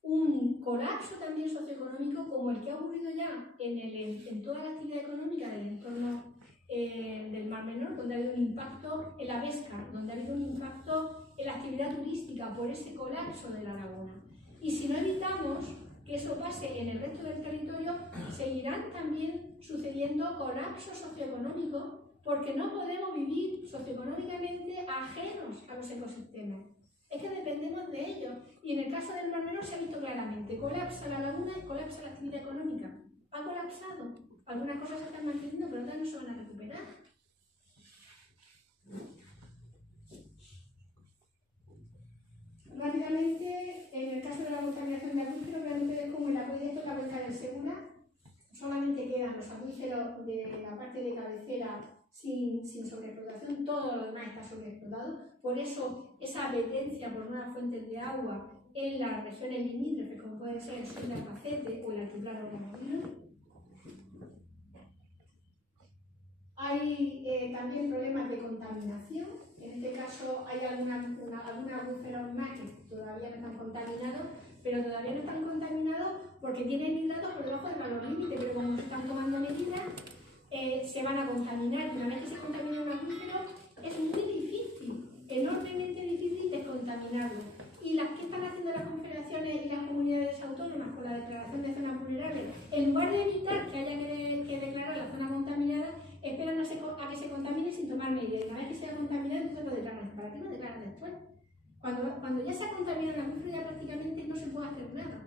un colapso también socioeconómico como el que ha ocurrido ya en toda la actividad económica del entorno del Mar Menor, donde ha habido un impacto en la pesca, donde ha habido un impacto en la actividad turística por ese colapso de la laguna. Y si no evitamos que eso pase en el resto del territorio, seguirán también sucediendo colapsos socioeconómicos, porque no podemos vivir socioeconómicamente ajenos a los ecosistemas. Es que dependemos de ellos. Y en el caso del Mar Menor se ha visto claramente, colapsa la laguna y colapsa la actividad económica. Ha colapsado. Algunas cosas se están manteniendo, pero otras no se van a recuperar. Rápidamente, en el caso de la contaminación de acuíferos, realmente es como el acueducto de la cuenca del Segura, solamente quedan los acuíferos de la parte de cabecera sin sobreexplotación, todo lo demás está sobreexplotado. Por eso, esa apetencia por nuevas fuentes de agua en las regiones limítrofes, como puede ser el sur de Albacete o el altiplano granadino. Hay también problemas de contaminación. En este caso hay algunos acuíferos más que todavía no están contaminados, pero todavía no están contaminados porque tienen nitratos por debajo del valor límite, pero como se están tomando medidas, se van a contaminar. Una vez que se contamina un acuífero, es muy difícil, enormemente difícil descontaminarlo. Y las que están haciendo las confederaciones y las comunidades autónomas con la declaración de zonas vulnerables, en lugar de evitar que haya que declarar la zona contaminada, esperan a que se contamine sin tomar medidas. Y una vez que se haya contaminado, entonces lo declaran. ¿Para qué lo declaran después? Cuando ya se ha contaminado el acuífero, ya prácticamente no se puede hacer nada.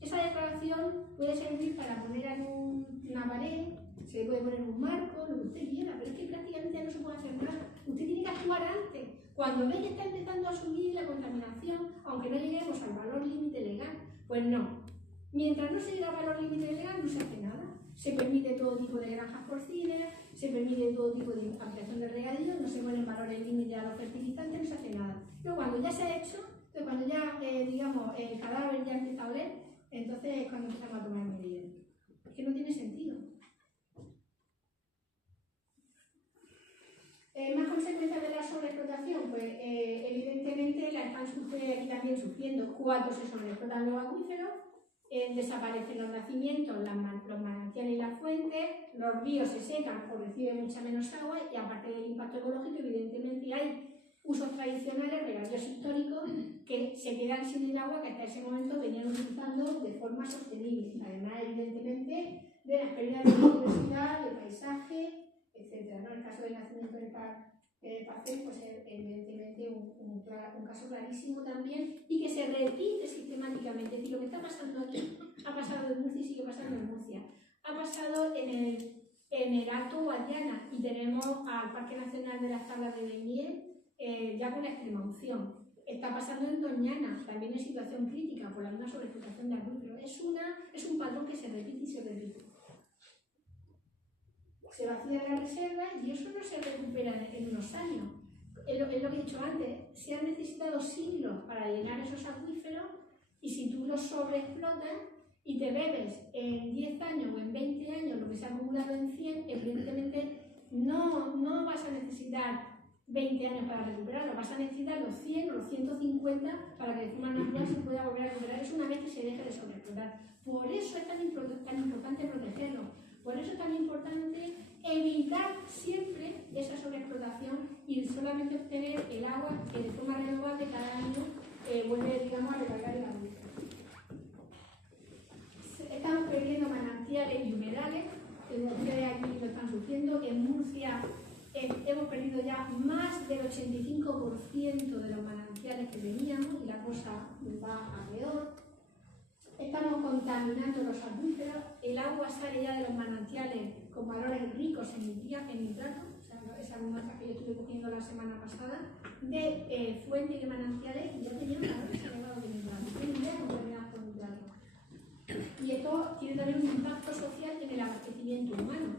Esa declaración puede servir para poner en una pared, se le puede poner un marco, lo que usted quiera, pero es que prácticamente ya no se puede hacer nada. Usted tiene que actuar antes. Cuando ve que está empezando a subir la contaminación, aunque no lleguemos al valor límite legal, pues no. Mientras no se llega al valor límite legal, no se hace nada. Se permite todo tipo de granjas porcinas, se permite todo tipo de ampliación de regadío, no se ponen valores límite a los fertilizantes, no se hace nada. Pero cuando ya se ha hecho, cuando ya, digamos, el cadáver ya empieza a oler, entonces es cuando empezamos a tomar medidas. Es que no tiene sentido. ¿Más consecuencias de la sobreexplotación? Pues evidentemente la están aquí también sufriendo. Cuando se sobreexplotan los acuíferos, desaparecen los nacimientos, los manantiales y las fuentes, los ríos se secan o reciben mucha menos agua, y aparte del impacto ecológico, evidentemente hay usos tradicionales, regadíos históricos, que se quedan sin el agua que hasta ese momento venían utilizando de forma sostenible. Además, evidentemente, de las pérdidas de biodiversidad, de paisaje, etc. ¿No? En el caso del nacimiento del Pacén, pues evidentemente un caso clarísimo también, y que se repite sistemáticamente. Es decir, lo que está pasando aquí ha pasado en Murcia y sigue pasando en Murcia. Ha pasado en el Alto Guadiana, y tenemos al Parque Nacional de las Tablas de Daimiel ya con la extrema unción. Está pasando en Doñana, también en situación crítica por la misma sobreexplotación de acuíferos. Es un patrón que se repite y se repite. Se vacía la reserva y eso no se recupera en unos años. Es lo que he dicho antes, se han necesitado siglos para llenar esos acuíferos, y si tú los sobreexplotas y te bebes en 10 años o en 20 años lo que se ha acumulado en 100, evidentemente no vas a necesitar 20 años para recuperarlo, vas a necesitar los 100 o los 150 para que de forma natural se pueda volver a recuperar. Es una vez que se deje de sobreexplotar. Por eso es tan importante protegerlo. Por eso es tan importante evitar siempre esa sobreexplotación y solamente obtener el agua que de forma renovable cada año vuelve, digamos, a recargar el acuífero. Estamos perdiendo manantiales y humedales, ustedes aquí lo están sufriendo. En Murcia hemos perdido ya más del 85% de los manantiales que teníamos, y la cosa va a peor. Estamos contaminando los acuíferos, el agua sale ya de los manantiales con valores ricos en nitrato, o sea, esas muestras que yo estuve cogiendo la semana pasada, de fuentes de manantiales, y ya tenían valores elevados de nitrato, tienen ya contaminadas por nitrato. Y esto tiene también un impacto social en el abastecimiento humano.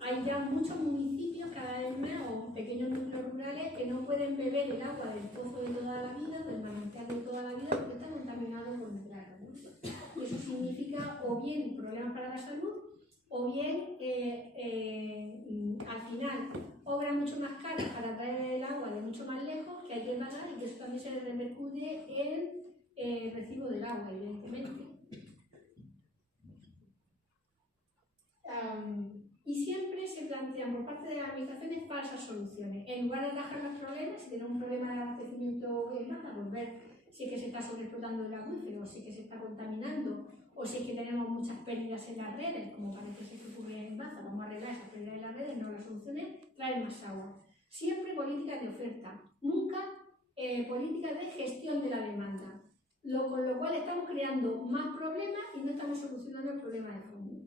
Hay ya muchos municipios, cada vez más, o pequeños núcleos rurales, que no pueden beber el agua del pozo de toda la vida, del manantial de toda la vida, porque está contaminado por nitrato, ¿no? Y eso significa o bien problemas para la salud, o bien al final para esas soluciones. En lugar de atajar los problemas, si tenemos un problema de abastecimiento en masa, pues ver si es que se está sobreexplotando el acuífero, si es que se está contaminando, o si es que tenemos muchas pérdidas en las redes, como parece ser que ocurre en masa, vamos a arreglar esas pérdidas en las redes, no, la solución es traer más agua. Siempre políticas de oferta, nunca políticas de gestión de la demanda, con lo cual estamos creando más problemas y no estamos solucionando el problema de fondo.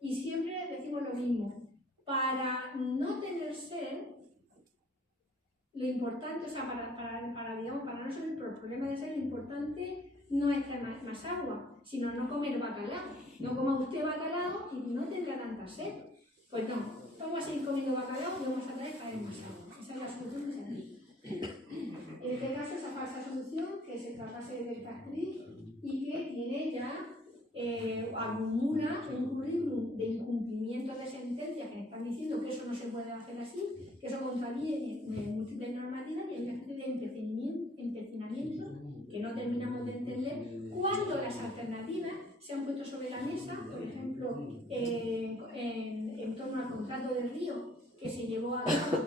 Y siempre decimos lo mismo, para no tener sed, lo importante, o sea, para no ser el problema de sed, lo importante no es traer más agua, sino no comer bacalao. No coma usted bacalao y no tendrá tanta sed. Pues no, vamos a seguir comiendo bacalao y vamos a traer más agua. Esa es la solución que se hace. En este caso, esa falsa solución, que se tratase del Castriz y que tiene ya, acumula un currículum de incumplimiento de sentencias que están diciendo que eso no se puede hacer así, que eso contraviene múltiples normativas y hay una especie de empecinamiento que no terminamos de entender cuando las alternativas se han puesto sobre la mesa, por ejemplo, en torno al contrato del río que se llevó a cabo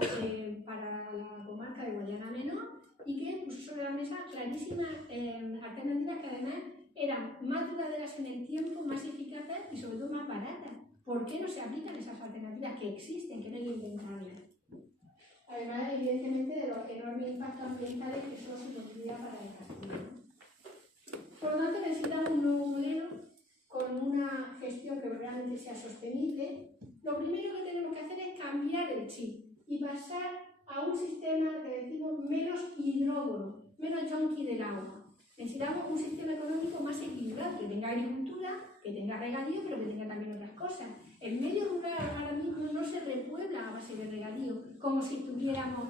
para la comarca de Guadiana Menor y que puso sobre la mesa clarísimas alternativas que además eran más duraderas en el tiempo, más eficaces y sobre todo más baratas. ¿Por qué no se aplican esas alternativas que existen, que no hay que inventarlas? Además, evidentemente, de los enormes impactos ambientales que eso supondría para el castillo. Por lo tanto, necesitamos un nuevo modelo con una gestión que realmente sea sostenible. Lo primero que tenemos que hacer es cambiar el chip y pasar a un sistema que decimos menos hidrógono, menos yonki del agua. Necesitamos un sistema económico más equilibrado, que tenga agricultura, que tenga regadío, pero que tenga también otras cosas. El medio rural ahora mismo no se repuebla a base de regadío, como si estuviéramos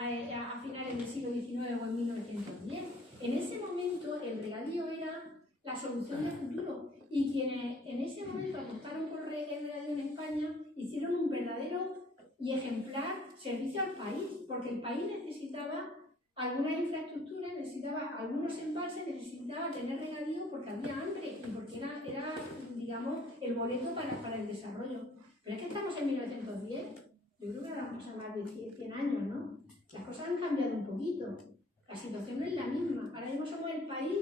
a finales del siglo XIX o en 1910. En ese momento el regadío era la solución del futuro y quienes en ese momento apostaron por el regadío en España hicieron un verdadero y ejemplar servicio al país, porque el país necesitaba alguna infraestructura, necesitaba algunos embalses, necesitaba tener regadío porque había hambre y porque era digamos, el boleto para el desarrollo. Pero es que estamos en 1910, yo creo que ahora vamos a más de 100 años, ¿no? Las cosas han cambiado un poquito, la situación no es la misma. Ahora mismo somos el país,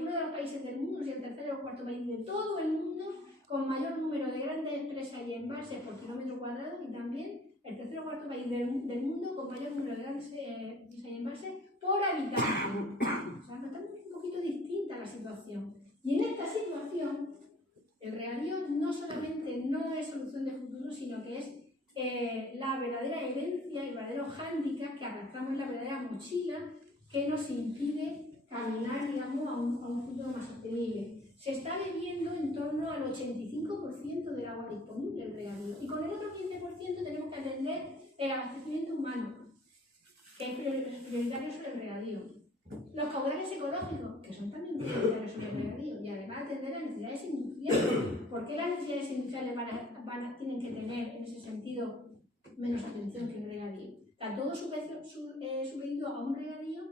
uno de los países del mundo, si el tercer o cuarto país de todo el mundo, con mayor número de grandes presas y embalses por kilómetro cuadrado y también el tercer o cuarto país del mundo con mayor número de grandes presas y embalses por habitante. O sea, notamos un poquito distinta la situación. Y en esta situación, el regadío no solamente no es solución de futuro, sino que es la verdadera herencia, el verdadero hándicap que arrastramos en la verdadera mochila que nos impide caminar, digamos, a un futuro más sostenible. Se está bebiendo en torno al 85% del agua disponible, el regadío. Y con el otro 15% tenemos que atender el abastecimiento humano, que es prioritario sobre el regadío. Los caudales ecológicos, que son también prioritarios sobre el regadío. Y además atender las necesidades industriales. ¿Por qué las necesidades industriales tienen que tener, en ese sentido, menos atención que el regadío? Está todo supedido a un regadío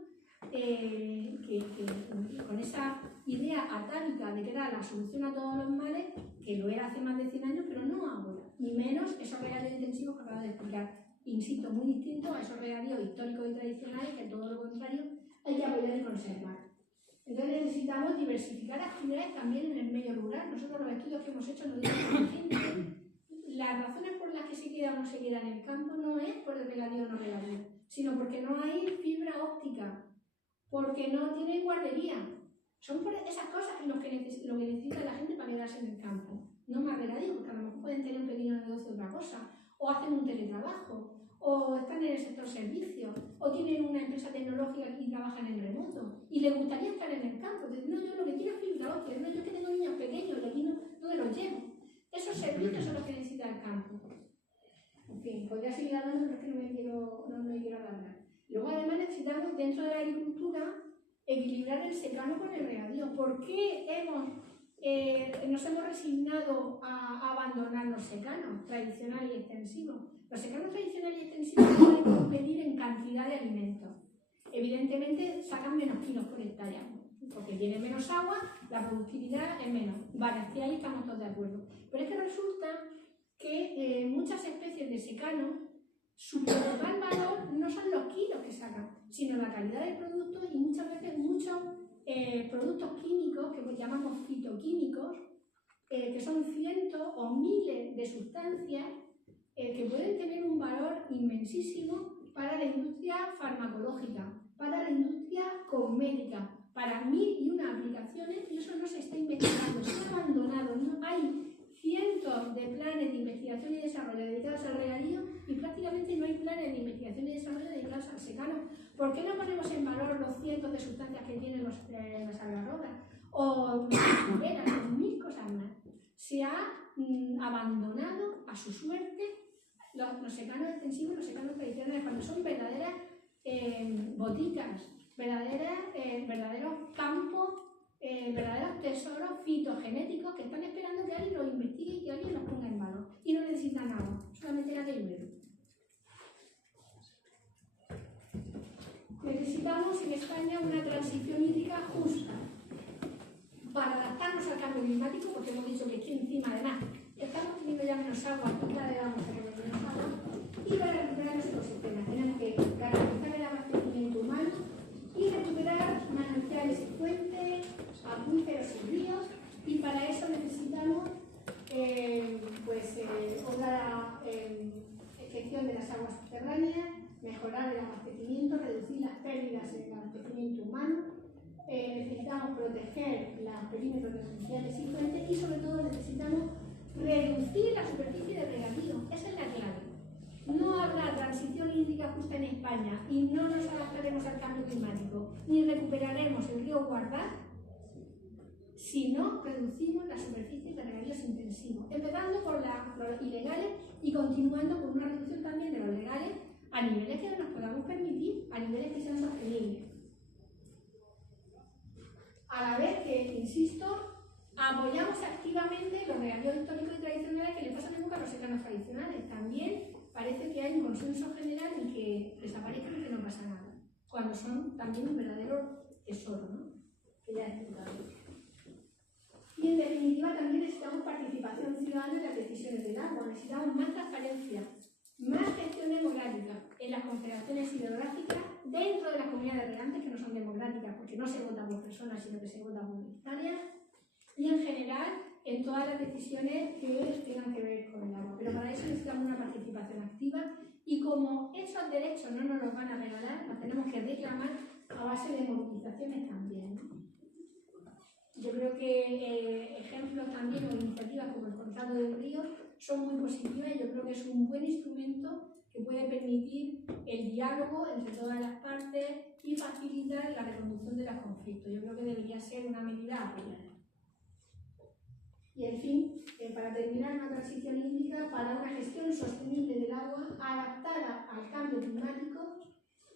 que con esa idea atávica de que era la solución a todos los males, que lo era hace más de 100 años, pero no ahora, ni menos esos regadíos intensivos que acabo de explicar. Insisto, muy distinto a esos regadíos históricos y tradicionales que todo lo contrario hay que apoyar y conservar. Entonces necesitamos diversificar actividades también en el medio rural. Nosotros los estudios que hemos hecho nos dicen que la gente, las razones por las que se queda o no se queda en el campo no es por el regadío o no regadío, sino porque no hay fibra óptica, porque no tienen guardería. Son por esas cosas lo que necesita la gente para quedarse en el campo. No más regadío, porque a lo mejor pueden tener un pequeño negocio de otra cosa, o hacen un teletrabajo, o están en el sector servicios, o tienen una empresa tecnológica y trabajan en remoto, y les gustaría estar en el campo. Entonces, no, yo lo que quiero es fibra óptica, no, yo que tengo niños pequeños, y aquí no los llevo. Esos servicios son los que necesita el campo. En fin, podría seguir hablando, pero es que no me quiero alargar. Luego, además, necesitamos, dentro de la agricultura, equilibrar el secano con el regadío. ¿Por qué nos hemos resignado a abandonar los secanos tradicionales y extensivos? Los secanos tradicionales y extensivos se pueden competir en cantidad de alimentos. Evidentemente sacan menos kilos por hectárea, porque tienen menos agua, la productividad es menos. Vale, hasta ahí estamos todos de acuerdo. Pero es que resulta que muchas especies de secano su principal valor no son los kilos que sacan, sino la calidad del producto y muchas veces muchos productos químicos que llamamos fitoquímicos, que son cientos o miles de sustancias que pueden tener un valor inmensísimo para la industria farmacológica, para la industria cosmética, para 1001 aplicaciones, y eso no se está investigando, se ha abandonado. No hay cientos de planes de investigación y desarrollo dedicados al regadío y prácticamente no hay planes de investigación y desarrollo dedicados al secano. ¿Por qué no ponemos en valor los cientos de sustancias que tienen las algarrobas? O mil cosas más. Se ha abandonado a su suerte los secanos extensivos, los secanos tradicionales, cuando son verdaderas boticas, verdaderos campos, verdaderos tesoros fitogenéticos que están esperando que alguien los investigue y que alguien los ponga en valor. Y no necesitan agua, solamente la que llueve. Necesitamos en España una transición hídrica justa para adaptarnos al cambio climático, porque hemos dicho que aquí encima además estamos teniendo ya menos agua, y cada vez vamos a tener menos agua, y para recuperar los ecosistemas tenemos que garantizar el abastecimiento humano y recuperar manantiales y fuentes, acuíferos y ríos, y para eso necesitamos otra gestión de las aguas subterráneas, mejorar el abastecimiento, reducir las pérdidas en el abastecimiento humano. Necesitamos proteger los perímetros residenciales y fuentes y sobre todo necesitamos reducir la superficie de regadío. Esa es la clave. No habrá transición hídrica justa en España y no nos adaptaremos al cambio climático ni recuperaremos el río Guardá si no reducimos las superficies de regadíos intensivos, empezando por los ilegales y continuando con una reducción también de los legales a niveles que nos podamos permitir, a niveles que sean sostenibles. A la vez que, insisto, apoyamos activamente los regadíos históricos y tradicionales que le pasan en boca a los secanos tradicionales. También parece que hay un consenso general en que desaparezcan y que no pasa nada, cuando son también un verdadero tesoro, ¿no? Que ya he explicado. Y en definitiva también necesitamos participación ciudadana en las decisiones del agua, necesitamos más transparencia, más gestión democrática en las confederaciones hidrográficas, dentro de las comunidades de regantes que no son democráticas porque no se vota por personas sino que se vota por unitarias, y en general en todas las decisiones que tengan que ver con el agua. Pero para eso necesitamos una participación activa y como esos derechos no nos los van a regalar, los tenemos que reclamar a base de movilizaciones también, ¿no? Yo creo que ejemplos también o iniciativas como el Contrato del Río son muy positivas y yo creo que es un buen instrumento que puede permitir el diálogo entre todas las partes y facilitar la reconducción de los conflictos. Yo creo que debería ser una medida apoyada. Y en fin, para terminar, una transición hídrica para una gestión sostenible del agua adaptada al cambio climático,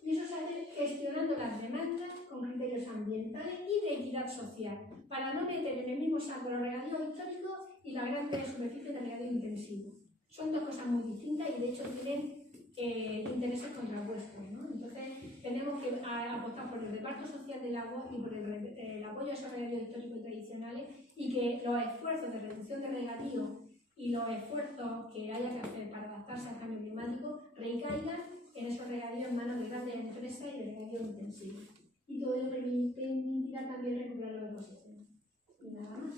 y eso se hace gestionando las demandas con criterios ambientales y de equidad social, para no meter en el mismo saco los regadíos históricos y las grandes superficies de regadío intensivo. Son dos cosas muy distintas y de hecho tienen intereses contrapuestos, ¿no? Entonces tenemos que apostar por el reparto social del agua y por el apoyo a esos regadíos históricos y tradicionales, y que los esfuerzos de reducción de regadío y los esfuerzos que haya que hacer para adaptarse al cambio climático recaigan en esos regadíos en manos de grandes empresas y de regadío intensivo. Y todo ello permitirá también recuperar los ecosistemas. Y nada más.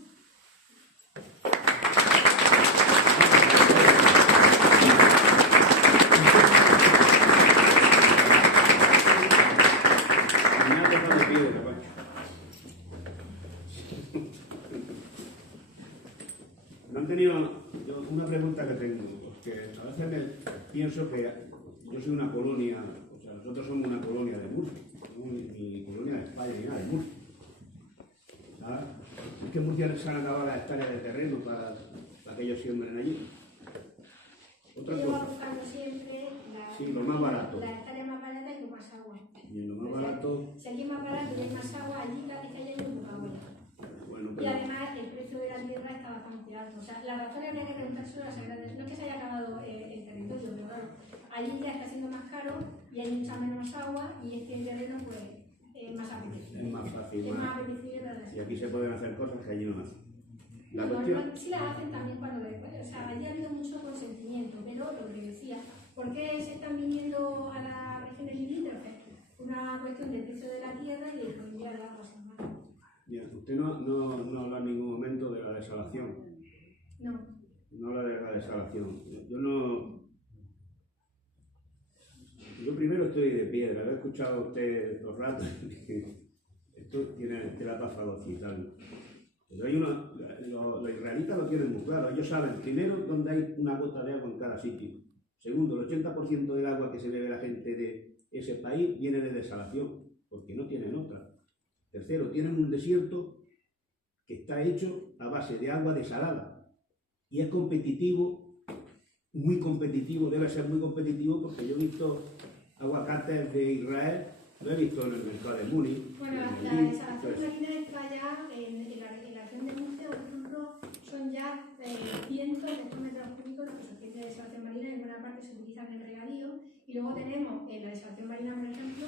No han tenido una pregunta que tengo, porque a veces pienso que yo soy una colonia, o sea, nosotros somos una colonia de Murcia, no ni colonia de España ni nada, de Murcia. ¿Sabes? Es que en Murcia se han acabado las hectáreas de terreno para que ellos siembren allí. Otra Yo cosa. buscando siempre Lo más barato. la hectárea más barata y con más agua. Y en lo más barato. Si aquí es más barato y hay más agua, allí cada vez que hay muy poca agua. Bueno, Y además el precio de la tierra está bastante alto. O sea, la razón habría que preguntarse a las grandes. No es que se haya acabado el territorio, pero claro, allí ya está siendo más caro y hay mucha menos agua y este terreno pues es más apetecible. es más fácil. Es más apetecible para Y aquí se pueden hacer cosas que allí no hacen. La no, cuestión. sí las hacen también cuando o sea, allí ha habido mucho consentimiento, pero lo que decía, ¿Por qué se están viniendo a las regiones limítrofes? Una cuestión del precio de la tierra y de disponibilidad del agua. Bien, usted no habla en ningún momento de la desalación. No. No habla de la desalación. Yo primero estoy de piedra, lo he escuchado a usted todo el rato. Esto tiene la falocia y tal. Pero hay los israelitas lo tienen muy claro. Ellos saben, primero, dónde hay una gota de agua en cada sitio. Segundo, el 80% del agua que se bebe la gente de ese país viene de desalación, porque no tienen otra. Tercero, tienen un desierto que está hecho a base de agua desalada. Y es competitivo, muy competitivo, debe ser muy competitivo, porque yo he visto aguacates de Israel, lo he visto en el mercado de Múnich. Bueno, la desalación marina está ya en la región de Murcia, por ejemplo, son ya cientos de hectómetros cúbicos los que se obtiene de desalación marina, en buena parte se utilizan en regadío, y luego tenemos la desalación marina, por ejemplo,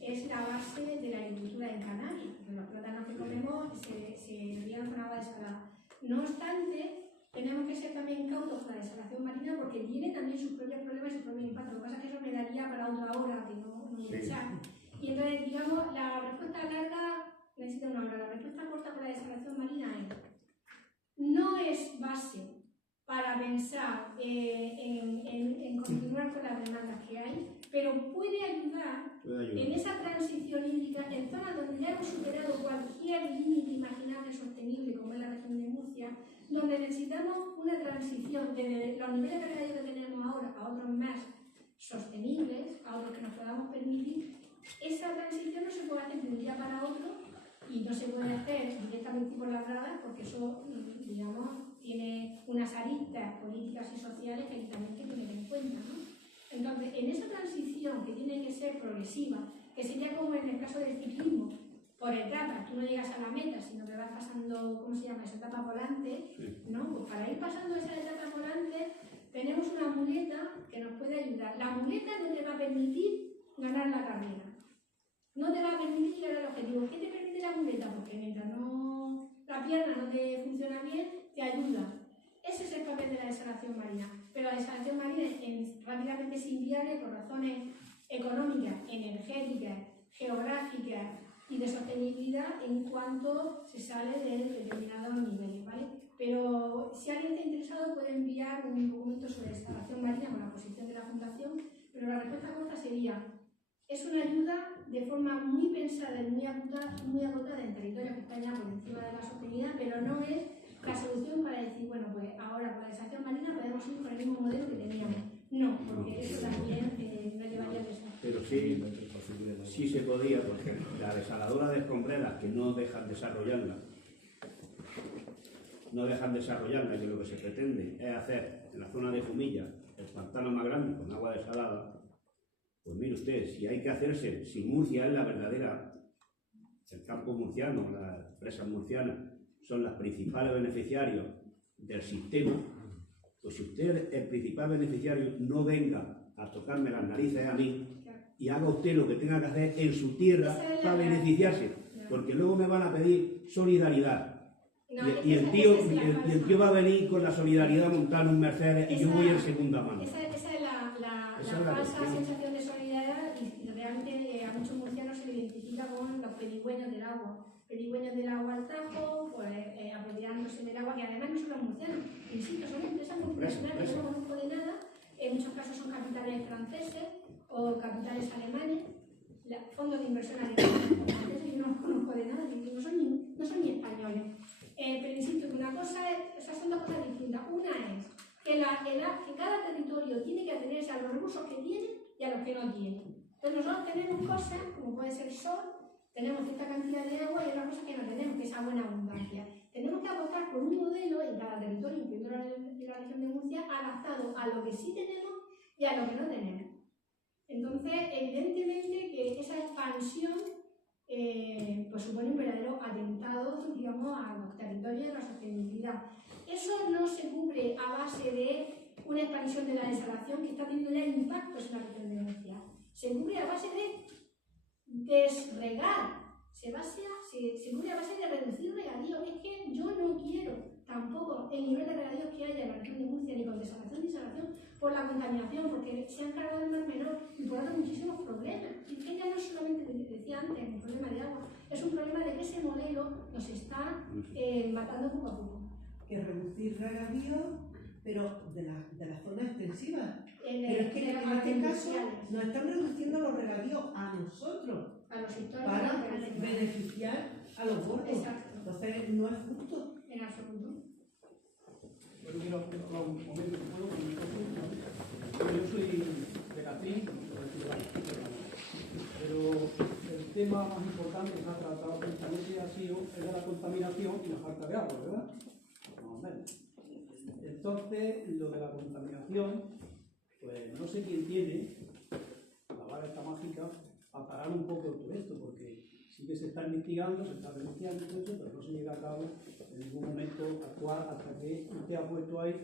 es la base de la agricultura en Canarias, porque los plátanos que comemos se riegan con agua desalada. No obstante, tenemos que ser también cautos con la desalación marina porque tiene también sus propios problemas y sus propios impactos. Lo que pasa es que eso me daría para otra hora que no voy a echar. Y entonces, digamos, la respuesta larga necesita una hora. La respuesta corta con la desalación marina no es base para pensar en continuar con las demandas que hay, pero puede ayudar en esa transición hídrica en zonas donde ya hemos superado cualquier límite imaginable sostenible, como es la región de Murcia, donde necesitamos una transición desde los niveles de regadío que tenemos ahora a otros más sostenibles, a otros que nos podamos permitir. Esa transición no se puede hacer de un día para otro y no se puede hacer directamente por las gradas porque eso, digamos, tiene unas aristas políticas y sociales que también hay que tener en cuenta, ¿no? Entonces, en esa transición que tiene que ser progresiva, que sería como en el caso del ciclismo, por etapas, tú no llegas a la meta, sino que vas pasando, ¿cómo se llama?, esa etapa volante, ¿no? Pues para ir pasando esa etapa volante tenemos una muleta que nos puede ayudar. La muleta no te va a permitir ganar la carrera, no te va a permitir llegar al objetivo. ¿Qué te permite la muleta? Porque mientras la pierna no te funciona bien, te ayuda. Ese es el papel de la desalación marina. Pero la desalación marina rápidamente es inviable por razones económicas, energéticas, geográficas y de sostenibilidad en cuanto se sale de determinados niveles, ¿vale? Pero si alguien está interesado puede enviar un documento sobre desalación marina con la posición de la Fundación, pero la respuesta corta sería: es una ayuda de forma muy pensada y muy agotada en territorios que están ya por encima de la sostenibilidad, pero no es la solución para decir, bueno, pues ahora con la desalación marina podemos ir con el mismo modelo que teníamos. No, porque eso también no llevaría a eso. Pero sí se podía, porque la desaladora de escombreras, que no dejan desarrollarla, que lo que se pretende es hacer en la zona de Jumilla el pantano más grande con agua desalada. Pues mire usted, si hay que hacerse, si Murcia es la verdadera, el campo murciano, las empresas murcianas son las principales beneficiarios del sistema, pues si usted, el principal beneficiario, no venga a tocarme las narices a mí y haga usted lo que tenga que hacer en su tierra para beneficiarse, porque luego me van a pedir solidaridad. Y el tío va a venir con la solidaridad a montar un Mercedes y yo voy en segunda mano. Esa es la falsa sensación de solidaridad y realmente a muchos murcianos se le identifica con los pedigüeños del agua. Pedigüeños del agua al Tajo, pues apropiándose del agua, que además no son los murcianos, insisto, son empresas multinacionales, yo no conozco de nada, en muchos casos son capitales franceses o capitales alemanes, fondos de inversión alemanes o franceses, yo no conozco de nada, no son ni españoles. Pero insisto que una cosa es, esas son dos cosas distintas. Una es que cada territorio tiene que atenerse a los recursos que tiene y a los que no tiene. Entonces nosotros tenemos cosas, como puede ser sol, tenemos cierta cantidad de agua y otras cosas que no tenemos, que es esa buena abundancia. Tenemos que apostar por un modelo en cada territorio, incluyendo la región de Murcia, adaptado a lo que sí tenemos y a lo que no tenemos. Entonces, evidentemente que esa expansión pues supone un verdadero atentado, digamos, a los territorios y a la sostenibilidad. Eso no se cubre a base de una expansión de la desalación que está teniendo ya impactos en la región de Murcia. Se cubre a base de desregar, se cubre a base de reducir regadío. Es que yo no quiero tampoco el nivel de regadíos que haya en la región de Murcia, ni con desalación ni desalación, por la contaminación, porque se han cargado el Mar Menor y por otro muchísimos problemas. Y que ya no es solamente lo que decía antes, un problema de agua, es un problema de que ese modelo nos está matando poco a poco. Que reducir regadío, pero de la zona extensiva. Pero es que en este caso nos están reduciendo los regadíos a nosotros a los sectores para beneficiar a los gordos. Exacto. Entonces no es justo. En absoluto. Yo quiero hablar un momento, yo soy de Catrín, pero el tema más importante que se ha tratado precisamente ha sido el de la contaminación y la falta de agua, ¿verdad? Más o menos. Entonces, lo de la contaminación, pues no sé quién tiene la varita mágica a parar un poco todo esto, porque sí que se está investigando, se está denunciando todo esto, pero no se llega a cabo en ningún momento actual hasta que usted ha puesto ahí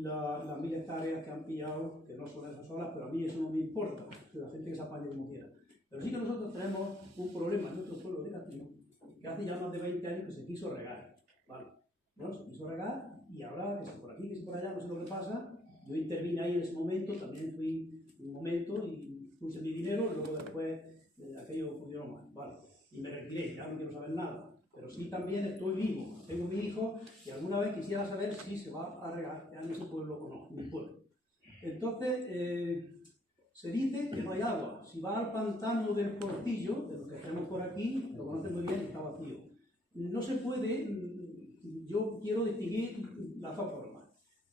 las 1000 hectáreas que han pillado, que no son esas solas, pero a mí eso no me importa, la gente que se apañe como quiera. Pero sí que nosotros tenemos un problema en nuestro pueblo de Catrín, que hace ya más de 20 años que se quiso regar, ¿vale? Bueno, se quiso regar y ahora que si por aquí, que si por allá, no sé lo que pasa. Yo intervine ahí en ese momento, también fui un momento y puse mi dinero, luego después aquello pudieron más, ¿vale? Y me retiré, ya no quiero saber nada. Pero sí también estoy vivo, tengo mi hijo y alguna vez quisiera saber si se va a regar en ese pueblo o no, en mi pueblo. Entonces, se dice que no hay agua. Si va al pantano del Portillo, de los que estamos por aquí, lo conocen muy bien, está vacío. No se puede, yo quiero distinguir las dos formas.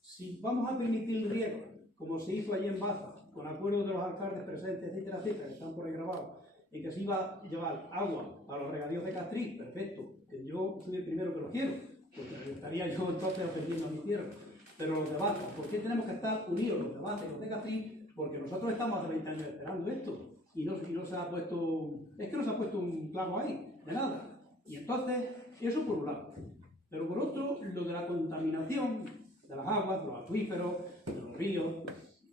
Si vamos a permitir el riego, como se hizo allí en Baza, con acuerdo de los alcaldes presentes, etcétera, etcétera, que están por ahí grabados, y que se iba a llevar agua a los regadíos de Catrín, perfecto, que yo soy el primero que lo quiero, porque estaría yo entonces ofendiendo a mi tierra. Pero los de Baza, ¿por qué tenemos que estar unidos los de Baza y los de Catrín? Porque nosotros estamos hace 20 años esperando esto, y no se ha puesto, es que no se ha puesto un clavo ahí, de nada. Y entonces, eso por un lado. Pero por otro, lo de la contaminación de las aguas, de los acuíferos, de los ríos.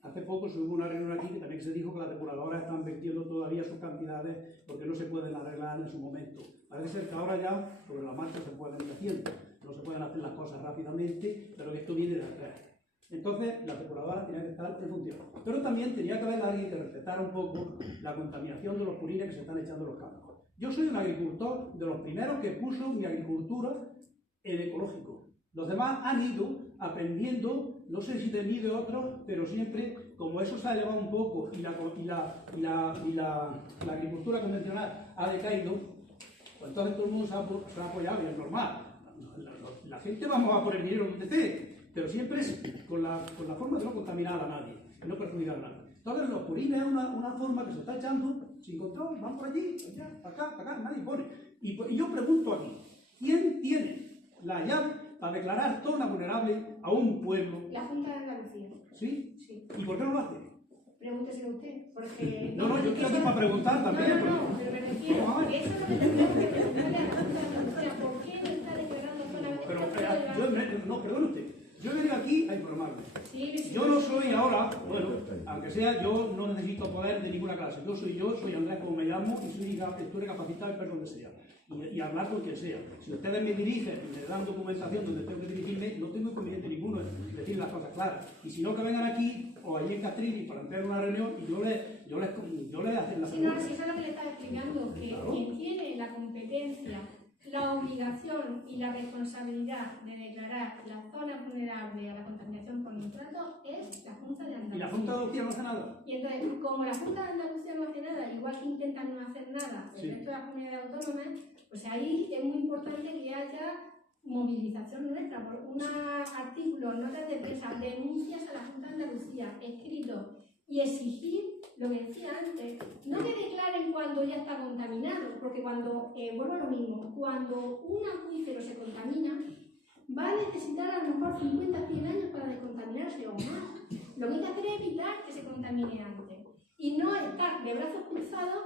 Hace poco se hubo una reunión aquí que también se dijo que las depuradoras están vertiendo todavía sus cantidades porque no se pueden arreglar en su momento. Parece ser que ahora ya sobre la marcha se pueden ir haciendo. No se pueden hacer las cosas rápidamente, pero esto viene de atrás. Entonces, las depuradoras tenían que estar en función. Pero también tenía que haber alguien que respetara un poco la contaminación de los purines que se están echando en los campos. Yo soy un agricultor de los primeros que puso mi agricultura en ecológico. Los demás han ido aprendiendo, no sé si de mí de otros, pero siempre, como eso se ha elevado un poco y la agricultura convencional ha decaído, pues entonces todo el mundo se ha apoyado y es normal. La gente vamos a poner dinero donde esté, pero siempre es con la forma de no contaminar a nadie, de no perjudicar a nadie. Entonces los purines es una forma que se está echando sin control, van por allí, allá, para acá, nadie pone. Y yo pregunto aquí, ¿quién tiene la llave para declarar zona vulnerable a un pueblo? La Junta de Andalucía. ¿Sí? Sí. ¿Y por qué no lo hace? Pregúnteselo usted, porque... No, yo estoy aquí para preguntar también. No, pero me refiero que eso es lo que tendríamos que preguntarle a la Junta de Andalucía. ¿Por qué no está declarando zona Pero vulnerable? no, perdone usted. Yo he venido aquí a informarme. Sí, Yo no soy ahora, bueno, aunque sea, yo no necesito poder de ninguna clase. Yo soy Andrés como me llamo y soy capacitado en donde sea. Y hablar con quien sea. Si ustedes me dirigen y me dan documentación donde tengo que dirigirme, no tengo inconveniente ninguno en decir las cosas claras. Y si no, que vengan aquí o allí en Catrín y para plantear una reunión y yo les hacen la Sí, pregunta. no, si eso es lo que le estaba explicando, que Claro. quien tiene la competencia, la obligación y la responsabilidad de declarar la zona vulnerable a la contaminación por nitrato es la Junta de Andalucía. Y la Junta de Andalucía no hace nada. Y entonces, como la Junta de Andalucía no hace nada, igual que intentan no hacer nada el Sí. resto de las comunidades autónomas, pues ahí es muy importante que haya movilización nuestra, por un artículo, notas de prensa, denuncias a la Junta de Andalucía, escritos, y exigir lo que decía antes, no que declaren cuando ya está contaminado, porque cuando, vuelvo a lo mismo, cuando un acuífero se contamina, va a necesitar a lo mejor 50, 100 años para descontaminarse o más. Lo que hay que hacer es evitar que se contamine antes. Y no estar de brazos cruzados,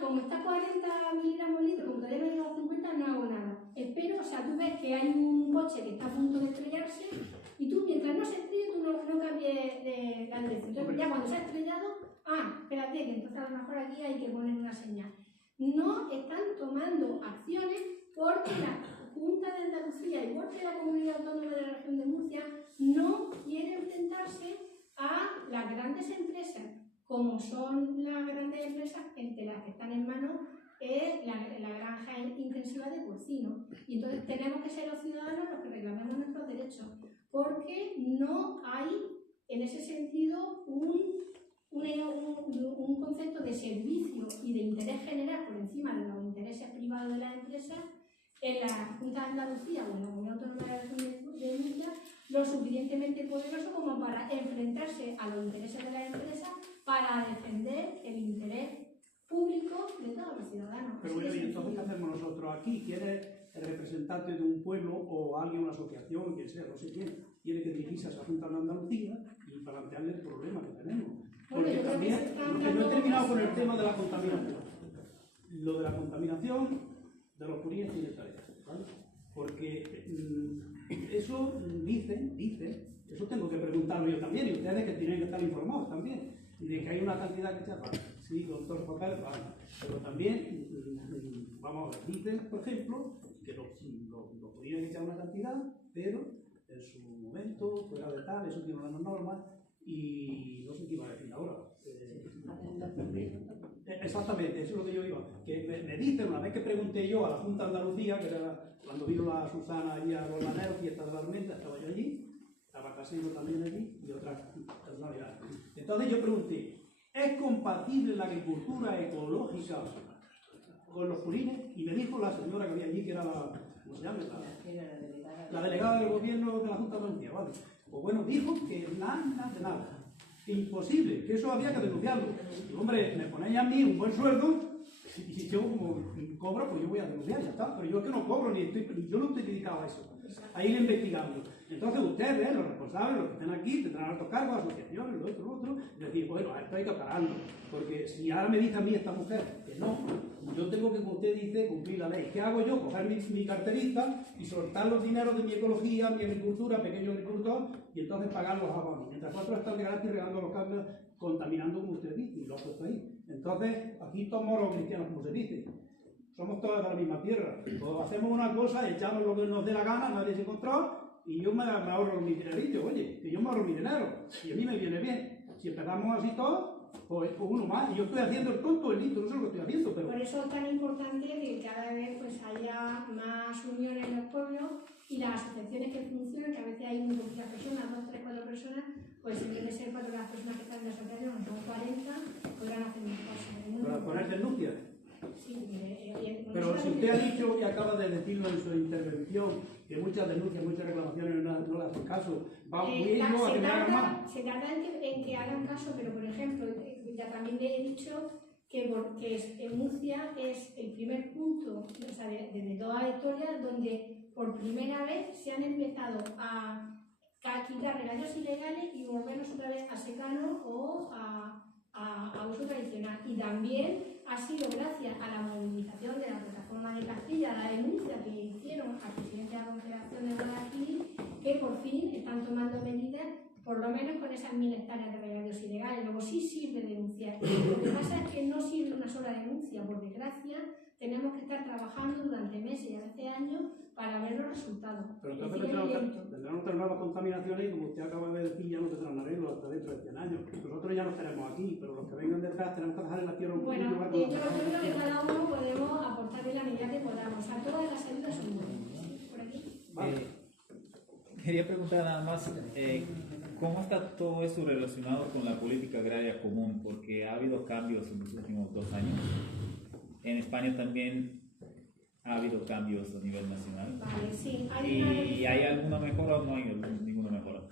como está 40 miligramos litro, como todavía no he llegado a 50, no hago nada. Espero, o sea, tú ves que hay un coche que está a punto de estrellarse y tú, mientras no se estrelle, tú no cambies de la dirección. Entonces, ya cuando se ha estrellado, espérate, que entonces a lo mejor aquí hay que poner una señal. No están tomando acciones porque la Junta de Andalucía, igual que la Comunidad Autónoma de la Región de Murcia, no quiere enfrentarse a las grandes empresas, como son las grandes empresas entre las que están en manos, es la granja intensiva de porcino. Y entonces tenemos que ser los ciudadanos los que reclamemos nuestros derechos, porque no hay en ese sentido un concepto de servicio y de interés general por encima de los intereses privados de las empresas en la Junta de Andalucía o en la Comunidad Autónoma de Murcia lo suficientemente poderoso como para enfrentarse a los intereses de las empresas para defender el interés público de todos los ciudadanos. Pero bueno, ¿y entonces qué hacemos nosotros aquí? ¿Quién es el representante de un pueblo o alguien, una asociación, quien sea, no sé quién? Tiene que dirigirse a esa Junta de Andalucía y plantearle el problema que tenemos. Porque también, porque no he terminado con el tema de la contaminación. Lo de la contaminación de los purines tiene tarea, ¿vale? Porque eso dicen, eso tengo que preguntarlo yo también, y ustedes que tienen que estar informados también, de que hay una cantidad que se hace, sí, con todos los papeles, vale. Pero también, vamos a ver, dicen, por ejemplo, que los purines echan una cantidad, pero en su momento, fuera de tal, eso tiene unas normas, y no sé qué iba a decir ahora. Exactamente, eso es lo que yo iba. Que me dicen, una vez que pregunté yo a la Junta de Andalucía, que era cuando vino la Susana allí a Rolanero, fiesta de la Almendra, estaba yo allí, estaba Casino también allí, y otras personalidades. Entonces yo pregunté, ¿es compatible la agricultura ecológica con los purines? Y me dijo la señora que había allí, que era la, ¿cómo se llama? La delegada del gobierno de la Junta de Andalucía, ¿vale? Pues bueno, dijo que nada de nada. Imposible, que eso había que denunciarlo. Y hombre, me ponéis a mí un buen sueldo y yo como cobro, pues yo voy a denunciar, ya está. Pero yo es que no cobro, yo no estoy dedicado a eso. A ir investigando. Entonces ustedes, los responsables, los que estén aquí, tendrán altos cargos, asociaciones, lo otro, y decir, bueno, a esto hay que pararlo. Porque si ahora me dice a mí esta mujer que no, yo tengo que, como usted dice, cumplir la ley. ¿Qué hago yo? Coger mi carterita y soltar los dineros de mi ecología, mi agricultura, pequeño agricultor, y entonces pagar los abonos. Mientras otros están de gratis regando los campos, contaminando, como usted dice, y lo ha puesto ahí. Entonces, aquí somos los cristianos, como se dice. Somos todos de la misma tierra. Todos hacemos una cosa, echamos lo que nos dé la gana, nadie se controla, y yo me ahorro mi dinerito, oye, que yo me ahorro mi dinero, y a mí me viene bien. Si empezamos así todos, pues uno más, y yo estoy haciendo el tonto, el listo, no sé lo que estoy haciendo, pero... Por eso es tan importante que cada vez pues haya más uniones en los pueblos y las asociaciones que funcionan, que a veces hay muy poquitas personas, 2, 3, 4 personas, pues en vez de ser 4 las personas que están en la asociación, son 40, podrán hacer más cosas. ¿Para poner denuncias? Sí, pero si usted ha dicho y acaba de decirlo en su intervención, que muchas denuncias, muchas reclamaciones no le hacen caso, va muy bien a que me hagan más. Se tarda en que hagan caso, pero por ejemplo, ya también le he dicho que en Murcia es el primer punto, o sea, desde toda la historia, donde por primera vez se han empezado a quitar regadíos ilegales y volvernos otra vez a secano o a uso tradicional. Y también ha sido gracias a la movilización de la plataforma de Castilla, la denuncia que hicieron al presidente de la Confederación de Guadalquivir, que por fin están tomando medidas, por lo menos con esas 1000 hectáreas de regadíos ilegales. Luego sí sirve denunciar. Lo que pasa es que no sirve una sola denuncia, por desgracia. Tenemos que estar trabajando durante meses y a veces años para ver los resultados. Pero entonces tendrán otras nuevas contaminaciones y como usted acaba de decir, ya no tendrán arreglo hasta dentro de 100 años. Nosotros ya nos tenemos aquí, pero los que vengan detrás tenemos que dejar en la tierra un poquito. Bueno, yo creo que cada uno podemos aportar en la medida que podamos. A todas las ayudas son buenas. ¿Por aquí? Vale. Quería preguntar nada más, ¿cómo está todo eso relacionado con la política agraria común? Porque ha habido cambios en los últimos 2 años. En España también ha habido cambios a nivel nacional. Vale, sí. ¿Y hay alguna mejora o no hay ninguna mejora?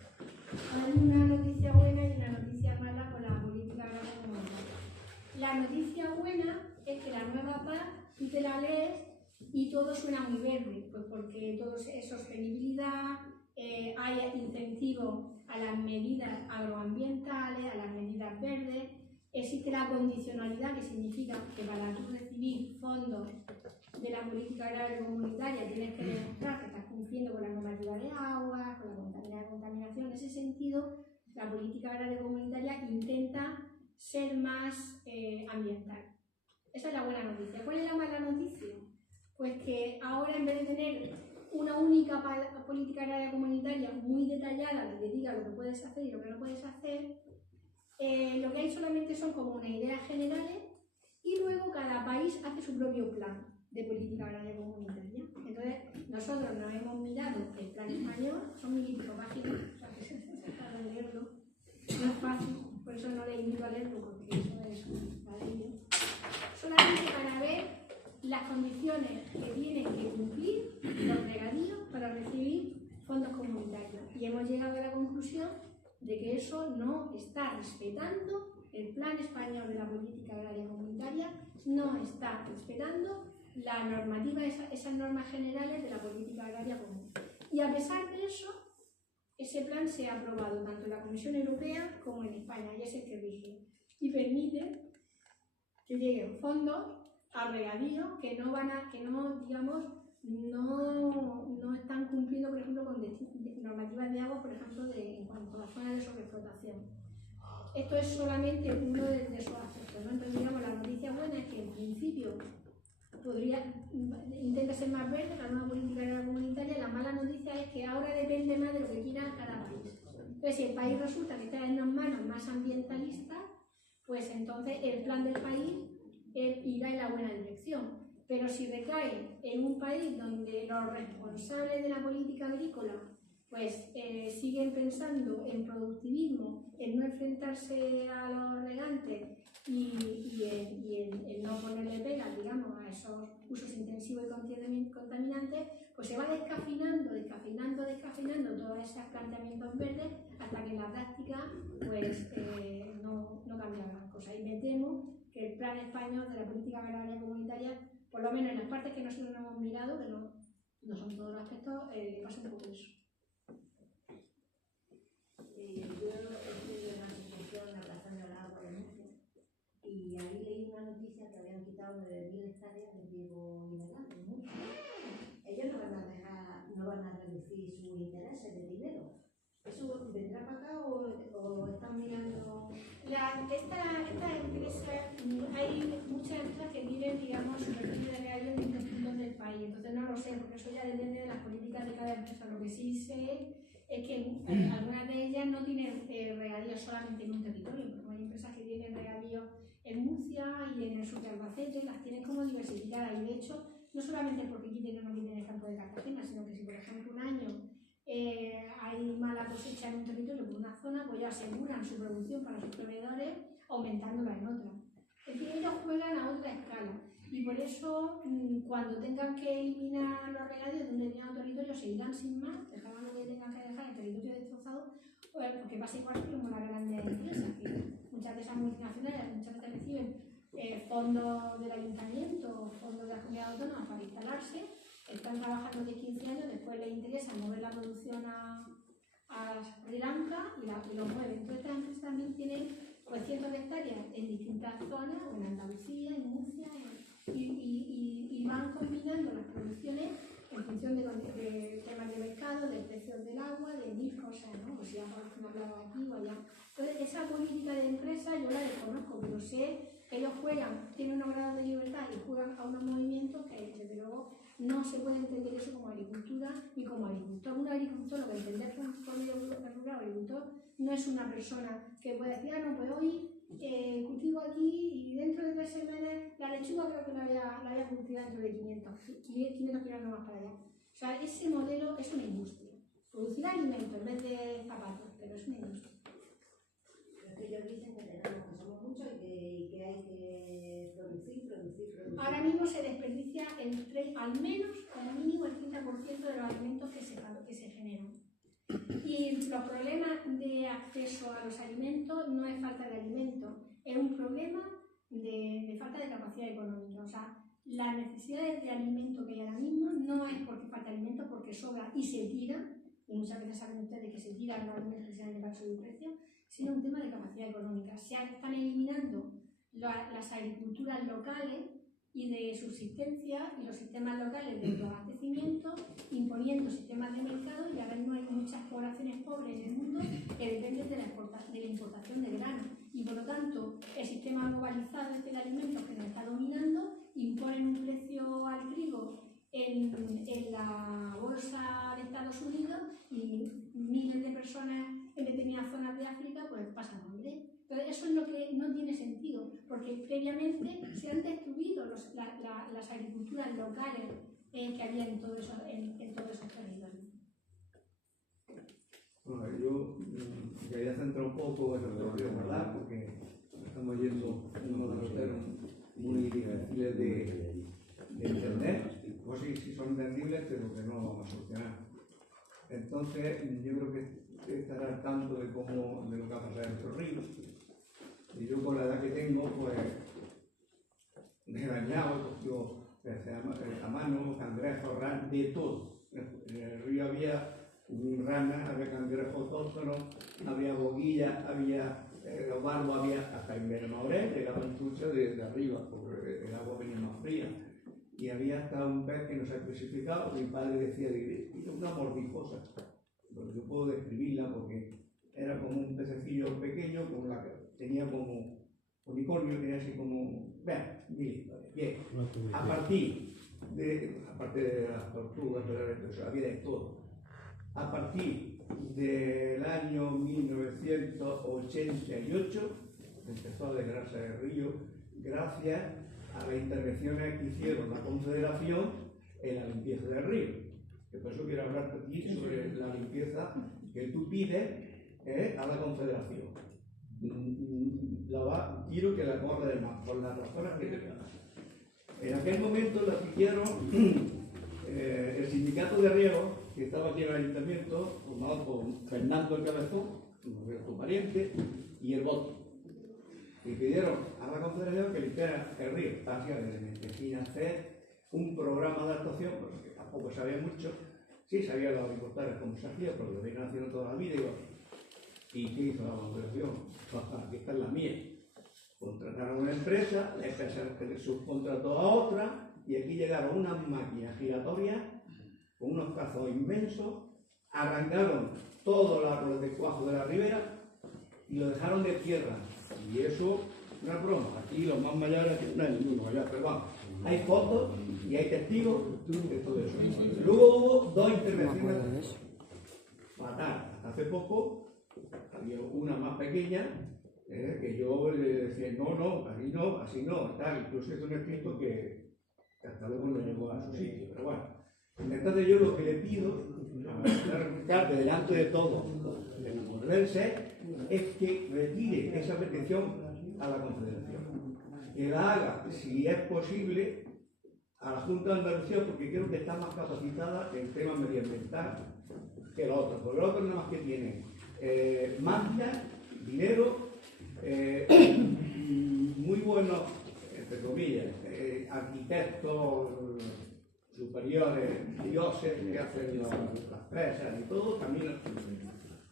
Hay una noticia buena y una noticia mala con la política agraria comunitaria. La noticia buena es que la nueva PAC, tú te la lees y todo suena muy verde, pues porque todo es sostenibilidad, hay incentivo a las medidas agroambientales, a las medidas verdes. Existe la condicionalidad, que significa que para tú recibir fondos de la política agraria comunitaria tienes que demostrar que estás cumpliendo con la normativa de agua, con la contaminación. En ese sentido, la política agraria comunitaria intenta ser más ambiental. Esa es la buena noticia. ¿Cuál es la mala noticia? Pues que ahora, en vez de tener una única política agraria comunitaria muy detallada, que te diga lo que puedes hacer y lo que no puedes hacer, Lo que hay solamente son como unas ideas generales y luego cada país hace su propio plan de política agraria comunitaria. Entonces, nosotros nos hemos mirado el plan español, son 1000 páginas, o sea que se trata de leerlo. No es fácil, por eso no le invito a leerlo, porque eso es para ello. Solamente para ver las condiciones que tienen que cumplir los regadíos para recibir fondos comunitarios. Y hemos llegado a la conclusión de que eso no está respetando el plan español de la política agraria comunitaria, no está respetando la normativa, esas normas generales de la política agraria común. Y a pesar de eso, ese plan se ha aprobado tanto en la Comisión Europea como en España, y es el que rige. Y permite que lleguen fondos a regadíos que no están cumpliendo, por ejemplo, con normativas de agua, por ejemplo, en cuanto a la zona de sobreexplotación. Esto es solamente uno de esos aspectos, ¿no? Entonces, digamos, la noticia buena es que en principio intenta ser más verde la nueva política agraria comunitaria. La mala noticia es que ahora depende más de lo que quiera cada país. Entonces, si el país resulta que está en unas manos más ambientalistas, pues entonces el plan del país irá en la buena dirección. Pero si recae en un país donde los responsables de la política agrícola pues siguen pensando en productivismo, en no enfrentarse a los regantes y en no ponerle pegas, digamos, a esos usos intensivos y contaminantes, pues se va descafeinando todos esos planteamientos verdes hasta que en la práctica pues no cambian las cosas. Y me temo que el plan español de la política agraria comunitaria, por lo menos en las partes que nosotros no hemos mirado, que no son todos los aspectos, le pasa un poco eso. Yo estoy en la asociación La Plaza del Agua de Murcia y ahí leí una noticia que habían quitado 9.000 hectáreas de riego mineral en Murcia. Ellos no van a reducir sus intereses de dinero. ¿Eso vendrá para acá o están mirando? Esta empresa, hay muchas empresas que tienen, digamos, superficie de regadío en distintos puntos del país, entonces no lo sé, porque eso ya depende de las políticas de cada empresa. Lo que sí sé es que algunas de ellas no tienen regadío solamente en un territorio, porque hay empresas que tienen regadío en Murcia y en el sur de Albacete, las tienen como diversificadas, y de hecho, no solamente porque quiten o no quiten el campo de Cartagena, sino que si por ejemplo un año hay mala cosecha en un territorio por una zona, pues ya aseguran su producción para sus proveedores aumentándola en otra. Es decir, ellos juegan a otra escala y por eso cuando tengan que eliminar los regadíos de un determinado territorio se irán sin más, dejarán lo que tengan que dejar, el territorio destrozado, pues porque pasa igual que como las grandes empresas, que muchas de esas multinacionales muchas veces reciben fondos del ayuntamiento, fondos de la comunidad autónoma para instalarse, están trabajando de 15 años, después les interesa mover la producción a Sri Lanka y lo mueven. Entonces estas empresas también tienen pues, cientos de hectáreas en distintas zonas, en Andalucía, en Murcia, y van combinando las producciones en función de temas de mercado, de precios del agua, de mil cosas, ¿no? O sea, por como hablaba aquí o allá. Entonces esa política de empresa yo la desconozco, pero sé que ellos juegan, tienen unos grados de libertad y juegan a unos movimientos que desde luego no se puede entender eso como agricultura ni como agricultor. Un agricultor, lo que entender por medio rural, agricultor, no es una persona que puede decir, no, pues hoy cultivo aquí y dentro de 3 semanas la lechuga creo que la voy a cultivar dentro de 500 kilómetros más para allá. O sea, ese modelo es una industria. Producir alimentos en vez de zapatos, pero es una industria. Pero ellos dicen que somos muchos y que hay que producir. Ahora mismo se desperdicia al menos, como mínimo, el 30% de los alimentos que se generan. Y los problemas de acceso a los alimentos no es falta de alimentos, es un problema de falta de capacidad económica. O sea, las necesidades de alimento que hay ahora mismo no es porque falta alimento, porque sobra y se tira, y muchas veces saben ustedes que se tiran los alimentos que se han llegado a su precio, sino un tema de capacidad económica. Se están eliminando las agriculturas locales y de subsistencia y los sistemas locales de abastecimiento, imponiendo sistemas de mercado, y ahora mismo hay muchas poblaciones pobres en el mundo que dependen de la importación de grano, y por lo tanto el sistema globalizado de alimentos que nos está dominando imponen un precio al trigo en la bolsa de Estados Unidos y miles de personas en determinadas zonas de África pues pasan hambre. Entonces, eso es lo que no tiene sentido, porque previamente se han destruido las agriculturas locales que había en todos esos territorios. Bueno, yo quería centrar un poco en lo que ¿verdad? Porque estamos yendo uno de los temas muy difíciles de entender, o sí son entendibles, pero que no lo vamos a solucionar. Entonces, yo creo que estar al tanto de lo que ha pasado en nuestros ríos. Y yo, con la edad que tengo, pues me he dañado, yo a mano, cangrejos, ranas, de todo. En el río había ranas, había cangrejos tóxicos, había boguillas, había los barbos, había hasta invernaderos, llegaban truchas de arriba, porque el agua venía más fría. Y había hasta un pez que no se ha clasificado, mi padre decía, una mordicosa. Pero yo puedo describirla porque era como un pececillo pequeño, tenía como unicornio, tenía así como, vean, mil. Bien, aparte de las tortugas, pero había de todo. A partir del año 1988 empezó a desgrasar el río gracias a las intervenciones que hicieron la Confederación en la limpieza del río. Que por eso quiero hablar aquí sobre la limpieza que tú pides a la Confederación. Quiero que la corra de más por las razones que te dan. En aquel momento la pidieron el sindicato de riego, que estaba aquí en el ayuntamiento, formado por Fernando el Cabezón, tu pariente, y el voto. Y pidieron a la Confederación que limpiara el río, sin hacer un programa de actuación, porque tampoco sabía mucho. Sí sabía los agricultores cómo se hacía, porque lo venían haciendo toda la vida. ¿Y qué hizo la Confederación? Aquí está la mía. Contrataron a una empresa, la empresa subcontrató a otra, y aquí llegaron unas máquinas giratorias con unos cazos inmensos, arrancaron todo el árbol de cuajo de la ribera y lo dejaron de tierra. Y eso, una broma, aquí los más mayores no hay ninguno allá, pero vamos, hay fotos y hay testigos de todo eso. Luego hubo dos intervenciones fatales. Hace poco había una más pequeña que yo le decía, no, así no, tal. Incluso hizo un escrito que hasta luego no llegó a su sitio, pero bueno. Entonces yo lo que le pido, a delante de todo, de moverse, es que retire esa petición a la Confederación. Que la haga, si es posible, a la Junta de Andalucía, porque creo que está más capacitada en tema medioambiental que los otros. Porque los otros nada más que tienen máquinas, dinero, muy buenos, entre comillas, arquitectos superiores, dioses que hacen las presas y todo, también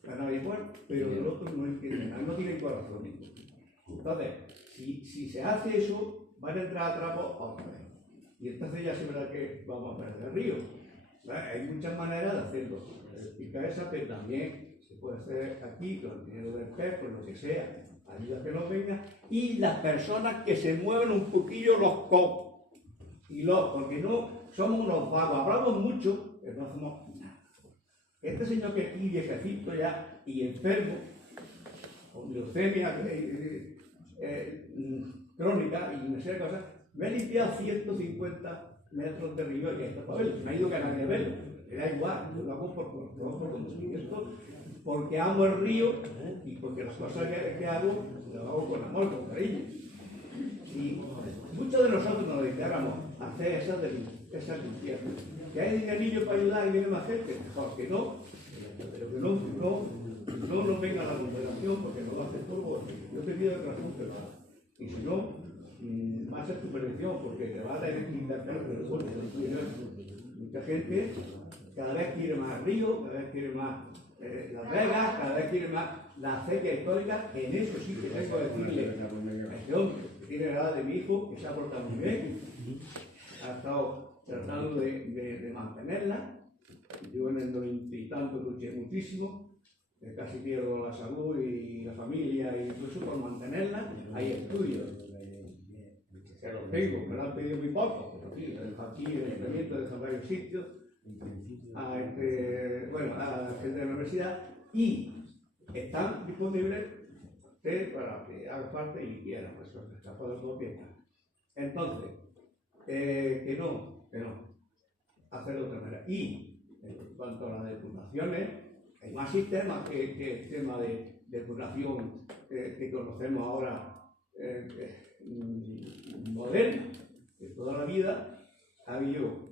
ganan igual, pero los otros no entienden, no tienen corazón. Entonces, si se hace eso, van a entrar a trapo otra vez. Y entonces ya se verá que vamos a perder el río. Hay muchas maneras de hacerlo. Explica esa, pero también se puede hacer aquí, con el dinero del PEP, con lo que sea, ayuda que nos venga, y las personas que se mueven un poquillo los cocos. Porque no somos unos vagos, hablamos mucho, pero no hacemos nada. Este señor que aquí, viejecito ya, y enfermo, con leucemia crónica y una serie de cosas, me he limpiado 150 metros de río y esto para verlo. No ha ido que nadie a verlo, me da igual, yo lo hago por conocimiento, porque amo el río y porque las cosas que hago, las hago con amor, con cariño. Y muchos de nosotros nos dedicáramos a hacer esa limpieza. Que hay dinerillo para ayudar y viene más gente, mejor que no, pero que no nos venga la Confederación porque nos lo hace todo. Yo te pido que la Junta lo haga. Y si no, va a ser tu perdición porque te va a tener que intentar mucha gente cada vez quiere más río, cada vez quiere más Las Vegas, cada vez quiere más la acequia histórica. En eso sí que tengo que decirle a este hombre que tiene la edad de mi hijo, que se ha portado muy bien, ha estado tratando de mantenerla. Yo en el 90 y tanto luché muchísimo, casi pierdo la salud y la familia, e incluso por mantenerla. Hay estudios que los tengo, me lo han pedido muy poco, pero sí, aquí en el ayuntamiento de varios sitios, a gente de la universidad, y están disponibles usted para que haga falta y quiera, pues se escapa de todo pieza. Entonces, que no, hacer de otra manera. Y en cuanto a las depuraciones, hay más sistemas que el tema de depuración que conocemos ahora moderna. De toda la vida ha habido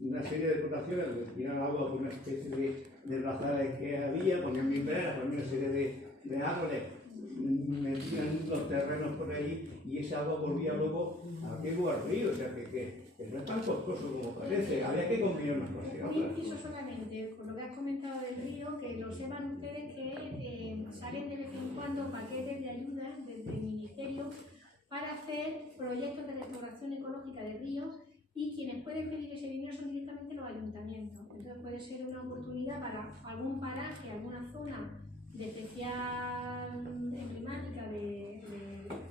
una serie de depuraciones donde destinaban agua por una especie de brazales que había, ponían mimberas, ponían una serie de árboles, metían los terrenos por ahí y esa agua volvía luego a aquel río, o sea que no es tan costoso como parece, había que combinar unas cosas y Un otras. inciso solamente, con lo que has comentado del río, que lo sepan ustedes que salen de vez en cuando paquetes de ayuda desde el Ministerio para hacer proyectos de restauración ecológica de ríos y quienes pueden pedir ese dinero son directamente los ayuntamientos. Entonces puede ser una oportunidad para algún paraje, alguna zona de especial emblemática de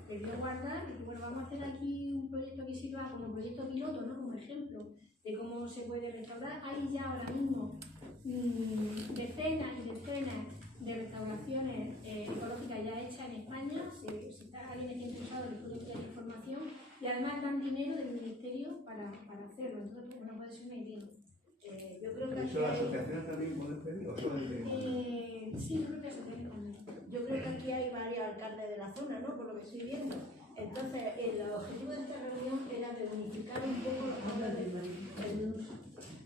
río guardar y bueno, vamos a hacer aquí un proyecto que sirva como proyecto piloto, ¿no? Como ejemplo de cómo se puede restaurar. Hay ya ahora mismo decenas y decenas de restauraciones ecológicas ya hechas en España. Si alguien está interesado, le puede enviar información y además dan dinero del Ministerio para hacerlo. Entonces, bueno, puede ser una idea. Yo creo que ¿Eso las asociaciones también pueden pedir o solamente? Sí, yo creo que eso tiene también. Yo creo que aquí hay varios alcaldes de la zona, ¿no? Por lo que estoy viendo. Entonces, el objetivo de esta reunión era de unificar un poco los pueblos del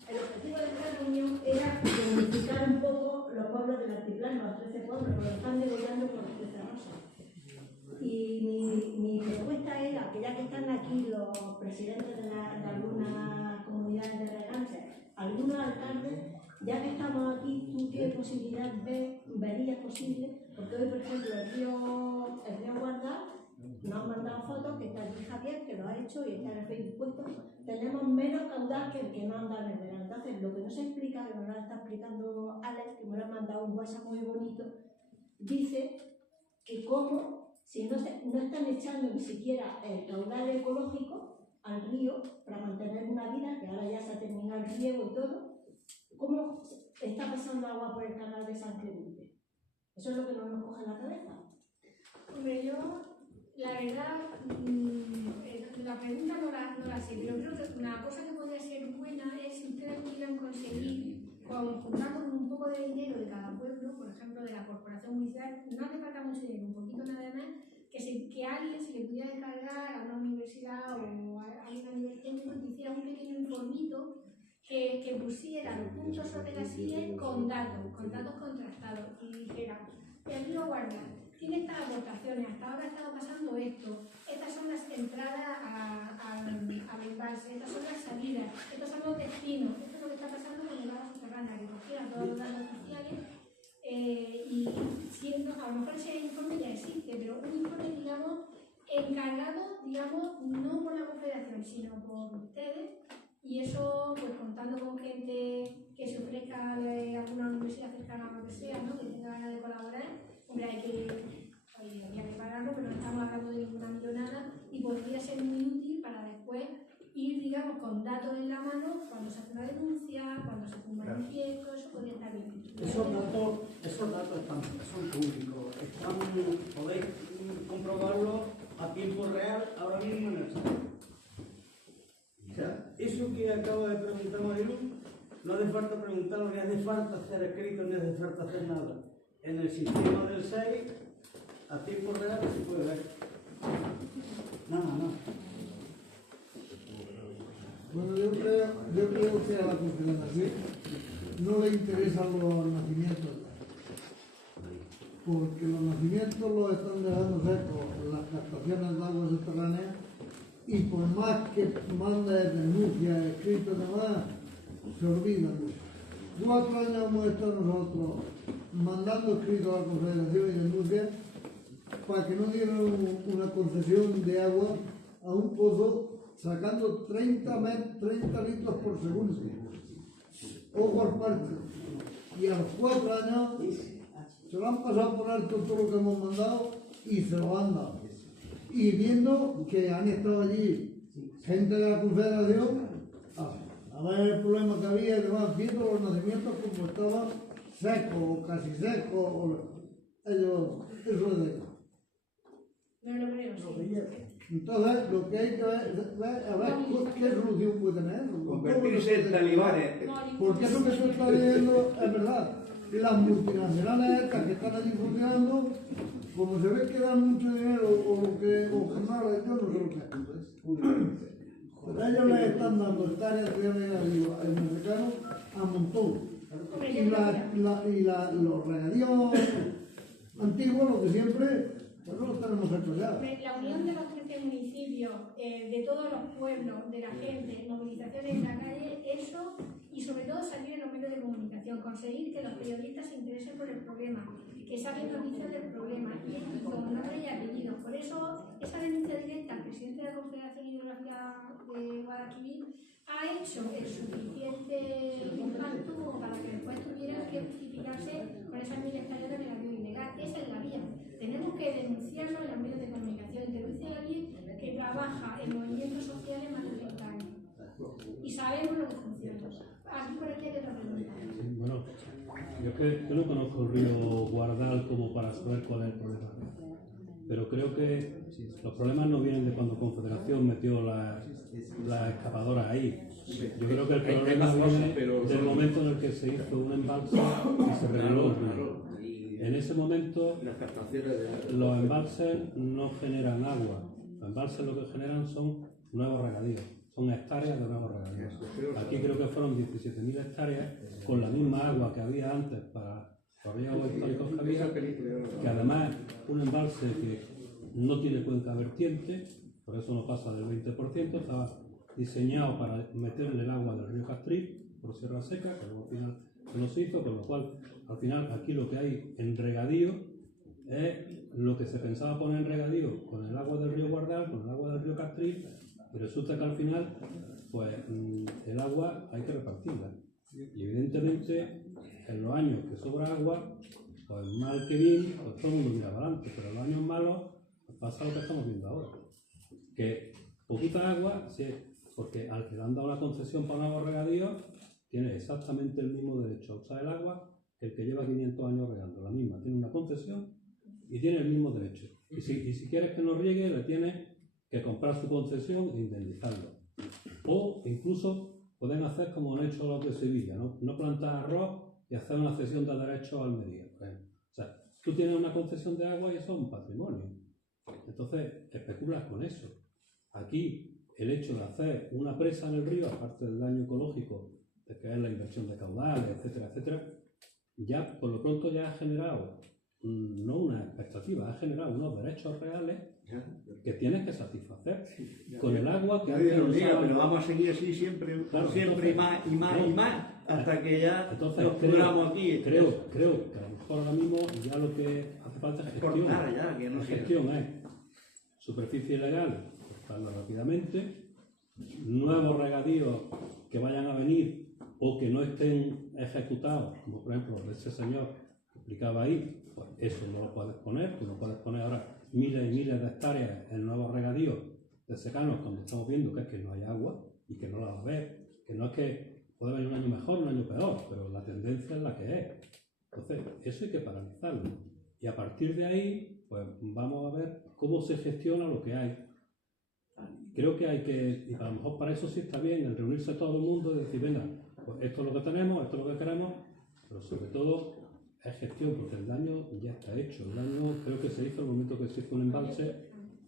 El objetivo de esta reunión era de unificar un poco los pueblos del altiplano, los 13 pueblos, porque los están degollando por los 13 rosas. Y mi propuesta era que ya que están aquí los presidentes de algunas comunidades de regantes, algunos alcaldes, ya que estamos aquí, ¿tú qué posibilidad verías posible? Porque hoy, por ejemplo, el río Guardar, nos han mandado fotos, que está aquí Javier, que lo ha hecho y está en el Facebook puesto, tenemos menos caudal que el que nos han dado en el verano. Entonces, lo que no se explica, que nos lo está explicando Alex, que me lo ha mandado un WhatsApp muy bonito, dice que cómo, si no están echando ni siquiera el caudal ecológico al río para mantener una vida, que ahora ya se ha terminado el riego y todo, ¿cómo está pasando agua por el canal de San Clemente? Eso es lo que no nos coge la cabeza. Hombre, yo, la verdad, la pregunta no la sé, pero creo que una cosa que podría ser buena es si ustedes pudieran conseguir, juntando con un poco de dinero de cada pueblo, por ejemplo, de la corporación municipal, no hace falta mucho dinero, un poquito nada más, que a alguien se le pudiera encargar a una universidad o a alguien a nivel técnico que hiciera un pequeño informito que pusiera los puntos sobre las sillas con datos contrastados y dijera, el río Guardia tiene estas aportaciones, hasta ahora ha estado pasando esto, estas son las entradas al embalse, estas son las salidas, estos son los destinos, esto es lo que está pasando con el agua subterránea, que cogiera todos los datos oficiales y siendo, a lo mejor ese informe ya existe, pero un informe, digamos, encargado, digamos, no por la Confederación, sino por ustedes, y eso, pues contando con gente que se ofrezca de alguna universidad cercana o lo que sea, ¿no? Que tenga ganas de colaborar. Hombre, hay que pagarlo, pero no estamos hablando de ninguna millonada y podría ser muy útil para después ir, digamos, con datos en la mano cuando se hace una denuncia, cuando se hace un manifiesto, eso podría estar bien. Esos datos son públicos, podéis comprobarlo a tiempo real ahora mismo en el sitio. O sea, eso que acabo de preguntar Marilu, no hace falta preguntarlo, ni hace falta hacer escrito, ni hace falta hacer nada. En el sistema del 6, a tiempo real se puede ver. Nada. Bueno, yo creo que a la Confederación no le interesan los nacimientos, porque los nacimientos los están dejando secos en las captaciones de aguas subterráneas y por más que mande denuncias, escritos y demás, se olvidan. 4 años hemos estado nosotros mandando escritos a la Confederación y denuncias para que no dieran una concesión de agua a un pozo sacando 30 litros por segundo. Ojo al parche. Y a los 4 años se lo han pasado por alto todo lo que hemos mandado y se lo han dado. Y viendo que han estado allí gente de la Confederación a ver el problema que había y demás, viendo los nacimientos como estaban secos o casi secos, eso es de No lo creo, sí. Entonces, lo que hay que ver a ver qué solución puede tener. Convertirse en talibanes. Porque eso que se está leyendo es verdad. Y las multinacionales estas que están allí funcionando, como se ve que dan mucho dinero o lo que nada, yo no sé lo que es. Pero ellos les están dando hectáreas de regadío al mexicano a montón. Y los regadíos antiguos, lo de siempre, pues no los tenemos hechos ya. La unión de los 13 municipios, de todos los pueblos, de la gente, movilizaciones en la calle, eso, y sobre todo salir en los medios de comunicación, conseguir que los periodistas se interesen por el problema, que saquen noticias del problema, y con nombre y apellido. Por eso, esa denuncia directa al presidente de la Confederación Hidrográfica de Guadalquivir ha hecho el suficiente impacto como para que después tuviera que justificarse con esas 1000 hectáreas de regadío ilegal. Esa es la vía. Tenemos que denunciarlo en los medios de comunicación. Que lo dice alguien que trabaja en movimientos sociales más de 30 años. Y sabemos lo que funciona. Aquí por aquí hay otra pregunta. Bueno, yo no conozco el río Guardal como para saber cuál es el problema. Pero creo que los problemas no vienen de cuando Confederación metió las excavadoras ahí. Yo creo que el problema viene del momento en el que se hizo un embalse y se reguló el río. En ese momento, los embalses no generan agua. Los embalses lo que generan son nuevos regadíos. Son hectáreas de nuevos regadíos. Aquí creo que fueron 17.000 hectáreas con la misma agua que había antes para los riegos históricos que había, que además un embalse que no tiene cuenca vertiente, por eso no pasa del 20%, estaba diseñado para meterle el agua del río Castril por Sierra Seca, que luego al final no se hizo, con lo cual al final aquí lo que hay en regadío es lo que se pensaba poner en regadío con el agua del río Guardal, con el agua del río Castril, y resulta que al final pues el agua hay que repartirla. Y evidentemente en los años que sobra agua, pues mal que bien, pues todo el mundo mira para adelante, pero en los años malos pues pasa lo que estamos viendo ahora. Que poquita agua, sí, porque al que le han dado la concesión para nuevos regadíos, tiene exactamente el mismo derecho a usar el agua que el que lleva 500 años regando. La misma, tiene una concesión y tiene el mismo derecho. Y si quieres que no riegue, le tienes que comprar su concesión e indemnizarlo. O incluso pueden hacer como han hecho los de Sevilla, no plantar arroz y hacer una cesión de derechos a Almería. O sea, tú tienes una concesión de agua y eso es un patrimonio. Entonces, especulas con eso. Aquí, el hecho de hacer una presa en el río, aparte del daño ecológico, de que es la inversión de caudales, etcétera, etcétera, ya por lo pronto ya ha generado, no una expectativa, ha generado unos derechos reales que tienes que satisfacer con el agua que nadie nos diga, pero vamos a seguir así siempre, claro, siempre, entonces, y más, hasta que ya nos pudramos aquí. Creo que a lo mejor ahora mismo ya lo que hace falta es gestión. Ya, que no la gestión es superficie ilegal, cortarla rápidamente, nuevos regadíos que vayan a venir o que no estén ejecutados, como por ejemplo ese señor que explicaba ahí, pues eso no lo puedes poner, tú no puedes poner ahora miles y miles de hectáreas en nuevos regadíos de secanos cuando estamos viendo que es que no hay agua y que no la va a haber, que no es que puede venir un año mejor, un año peor, pero la tendencia es la que es. Entonces, eso hay que paralizarlo. Y a partir de ahí, pues vamos a ver cómo se gestiona lo que hay. Creo que hay que, y a lo mejor para eso sí está bien, el reunirse todo el mundo y decir, venga, pues esto es lo que tenemos, esto es lo que queremos, pero sobre todo es gestión, porque el daño ya está hecho. El daño creo que se hizo en el momento que se hizo un embalse.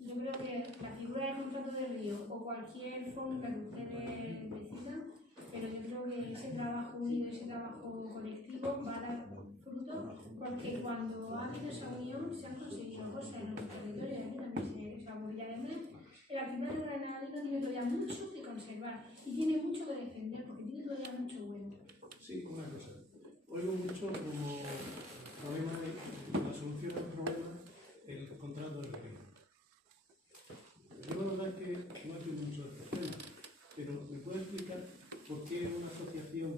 Yo creo que la figura del contrato del río o cualquier fórmula que ustedes decidan, pero yo creo que ese trabajo unido, ese trabajo colectivo va a dar fruto, porque cuando ha habido esa unión se han conseguido cosas en los territorios, aquí también se aburría de mí. El archipiélago de Granada tiene todavía mucho que conservar y tiene mucho que defender, porque tiene todavía mucho bueno. Sí, una cosa. Oigo mucho como problema de la solución al problema el contrato del río. Yo la verdad es que no entiendo mucho de este tema, pero ¿me puede explicar por qué una asociación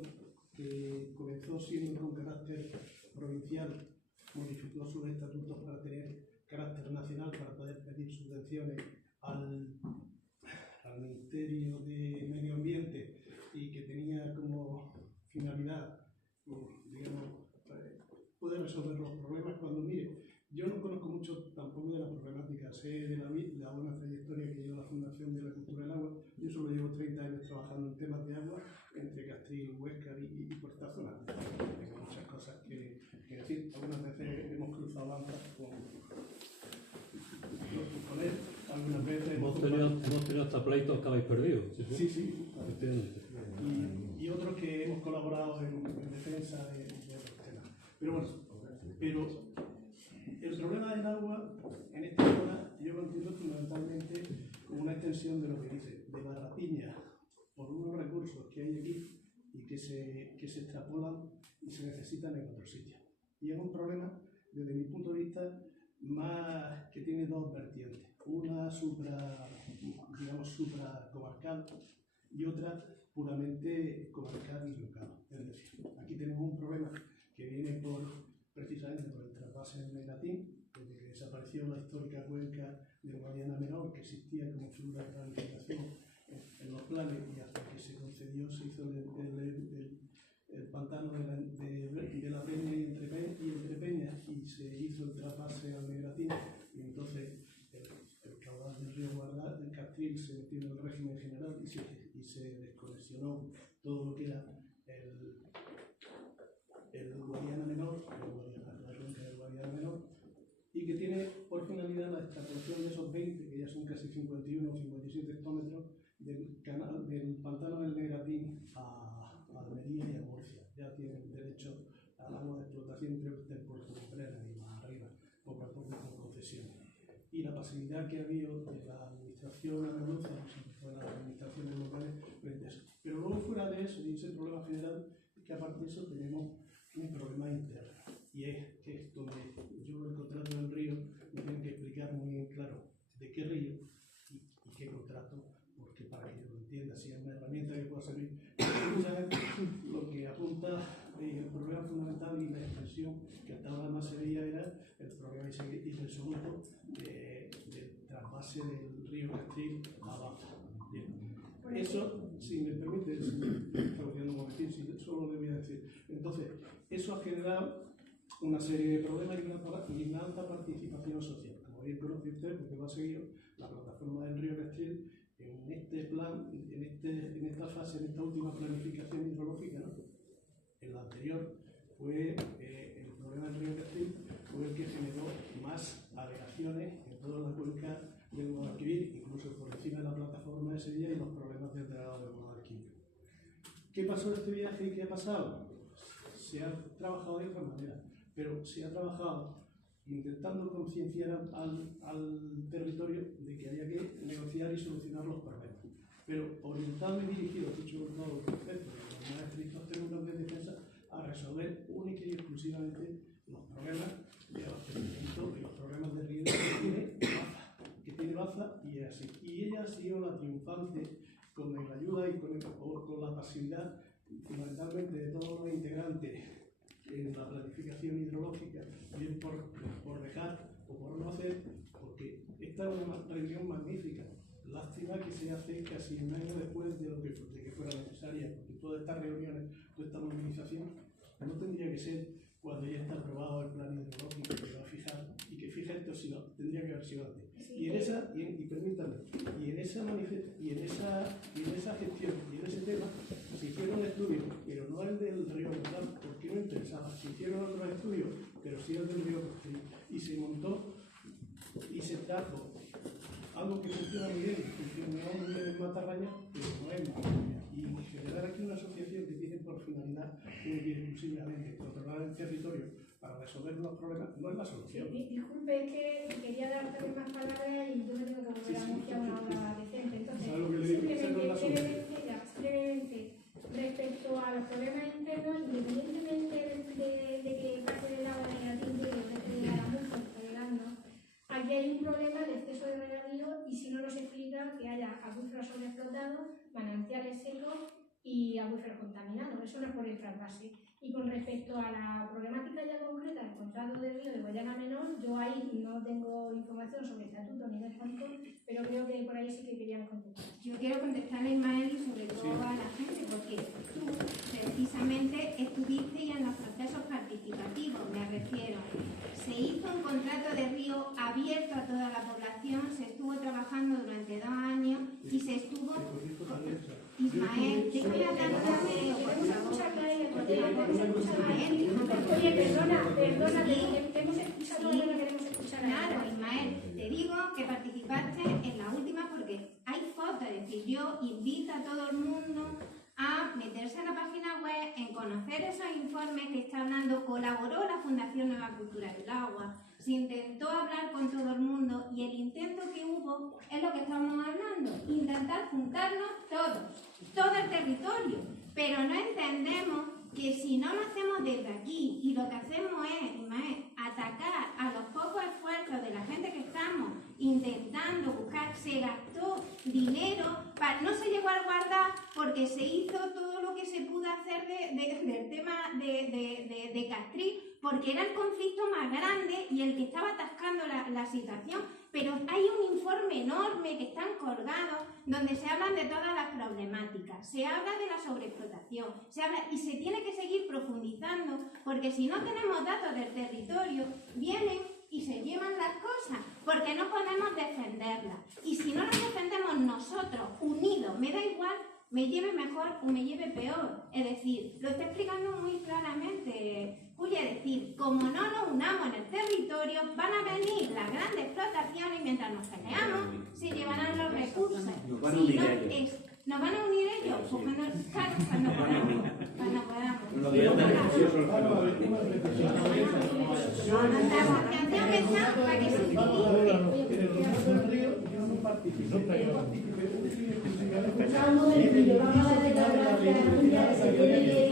que comenzó siendo con carácter provincial modificó sus estatutos para tener carácter nacional, para poder pedir subvenciones al Ministerio de Medio Ambiente y que tenía como finalidad, digamos, poder resolver los problemas? Cuando, mire, yo no conozco mucho tampoco de la problemática, sé y por esta zona. Tengo muchas cosas que decir. Algunas veces hemos cruzado lanzas con él. Algunas veces hemos tenido hasta pleitos que habéis perdido. Sí. Y otros que hemos colaborado en defensa de otros temas. Pero bueno, el problema del agua en esta zona yo lo entiendo fundamentalmente como una extensión de lo que dice, de la rapiña por unos recursos que hay aquí y que se extrapolan y se necesitan en otros sitios. Y es un problema, desde mi punto de vista, más que tiene dos vertientes. Una supracomarcal y otra puramente comarcal y local. Es decir, aquí tenemos un problema que viene precisamente por el trasvase del Negratín, desde que desapareció la histórica cuenca del Guadiana Menor, que existía como figura de planificación en los planes, y hasta que se concedió, se hizo el pantano de la Peña y entre Peñas, y se hizo el trasvase al Negratín, y entonces el caudal del río Guardal, del Castril, se metió en el régimen general y se desconexionó todo lo que era el Guadiana Menor, la cuenca del Guadiana Menor, y que tiene por finalidad la extrapolación de esos 20, que ya son casi 51 o 57 hectómetros, del pantano del Negratín a Almería y a Murcia. Ya tienen derecho al agua de explotación del Puerto de Utrera y más arriba, poco a poco con concesiones. Y la pasividad que ha habido de la administración andaluza, de las administraciones locales frente a eso. Pero luego, fuera de eso, y ese problema general, es que aparte de eso tenemos un problema interno. Y es que donde yo el contrato del río me tienen que explicar muy bien claro de qué río y qué contrato, porque para que yo lo entienda, si es una herramienta que pueda servir. Lo que apunta el problema fundamental y la expresión que hasta ahora más se veía era el problema irresoluto del trasvase del río Castril a Baza. Eso, si me permite, solo le voy a decir. Entonces, eso ha generado una serie de problemas y una alta participación social. Como bien conoce usted, porque lo ha seguido, la plataforma del río Castril, en este plan, en esta fase, en esta última planificación hidrológica, ¿no? En la anterior fue el problema del río Castril, fue el que generó más alegaciones en toda la cuenca del Guadalquivir, incluso por encima de la plataforma de Sevilla, y los problemas del dragado del Guadalquivir. ¿Qué pasó en este viaje y qué ha pasado? Se ha trabajado de otra manera, pero se ha trabajado intentando concienciar al territorio de que haya que negociar y solucionar los problemas. Pero orientado y dirigido, dicho con todo el respeto, de los más estrictos términos de defensa, a resolver única y exclusivamente los problemas de abastecimiento y los problemas de riego que tiene Baza, y es así. Y ella ha sido la triunfante con la ayuda y con la pasividad fundamentalmente de todos los integrantes en la planificación hidrológica, bien por dejar o por no hacer, porque esta es una reunión magnífica. Lástima que se hace casi un año después de que fuera necesaria, porque todas estas reuniones, toda esta movilización, no tendría que ser cuando ya está aprobado el plan hidrológico que va a fijar y que fija esto, sino tendría que haber sido antes. Y en esa, permítanme, y en esa gestión y en ese tema se hicieron estudios, pero no el del río Guadal, porque no interesaba. Se hicieron otros estudios, pero sí el del río Castril, y se montó y se trajo algo que funciona muy bien, funciona muy bien en Matarraña, pero no es Matarraña. Y generar aquí una asociación que tiene por finalidad exclusivamente controlar el territorio para resolver los problemas no es la solución. Disculpe, es que quería dar también más palabras y yo me tengo que volver a anunciar una hora decente. Entonces, simplemente, respecto a los problemas internos, independientemente de que parte del agua negativa llegue a la mufa que está llegando, aquí hay un problema de exceso de regadío, y si no nos explica que haya acuíferos sobreexplotados, manantiales secos y acuíferos contaminados. Eso no es por el trasvase. Y con respecto a la problemática ya concreta del contrato del río de Guadiana Menor, yo ahí no tengo información sobre estatuto ni de estatuto, pero creo que por ahí sí que querían contestar. Yo quiero contestarle a Ismael y sobre todo a la gente, porque tú precisamente estuviste ya en los procesos participativos, me refiero. Se hizo un contrato de río abierto a toda la población, se estuvo trabajando durante 2 años y se estuvo... Ismael, déjame hablar un momento, por Queremos favor. escucharla a ella, queremos escucharla a Ismael, ella. déjame. Oye, perdona, Sí. que hemos escuchado Sí. ahora, no queremos escuchar a ella. Claro, Ismael, te digo que participaste en la última porque hay fotos, es decir, yo invito a todo el mundo a meterse en la página web, en conocer esos informes que está hablando, colaboró la Fundación Nueva Cultura del Agua, se intentó hablar con todo el mundo y el intento que hubo es lo que estamos hablando, intentar juntarnos todos, todo el territorio, pero no entendemos que si no lo hacemos desde aquí y lo que hacemos es, Ismael, atacar a los pocos esfuerzos de la gente que estamos intentando buscar, se gastó dinero, no se llegó a guardar porque se hizo todo lo que se pudo hacer del tema de Castril, porque era el conflicto más grande y el que estaba atascando la situación, pero hay un informe enorme que están colgados donde se hablan de todas las problemáticas, se habla de la sobreexplotación, se habla y se tiene que seguir profundizando porque si no tenemos datos del territorio, vienen y se llevan las cosas porque no podemos defenderlas. Y si no las defendemos nosotros, unidos, me da igual, me lleve mejor o me lleve peor. Es decir, lo está explicando muy claramente Julia, es decir, como no nos unamos en el territorio, van a venir las grandes explotaciones y mientras nos peleamos, se llevarán los recursos. Nos van a unir Si no ellos. ¿Nos van a unir ellos? Pues cuando podamos. Cuando podamos. Lo veo beneficioso el fenómeno. La asociación está para que se utilice. Un momentito, vamos a darle las gracias a Julia, que se tiene que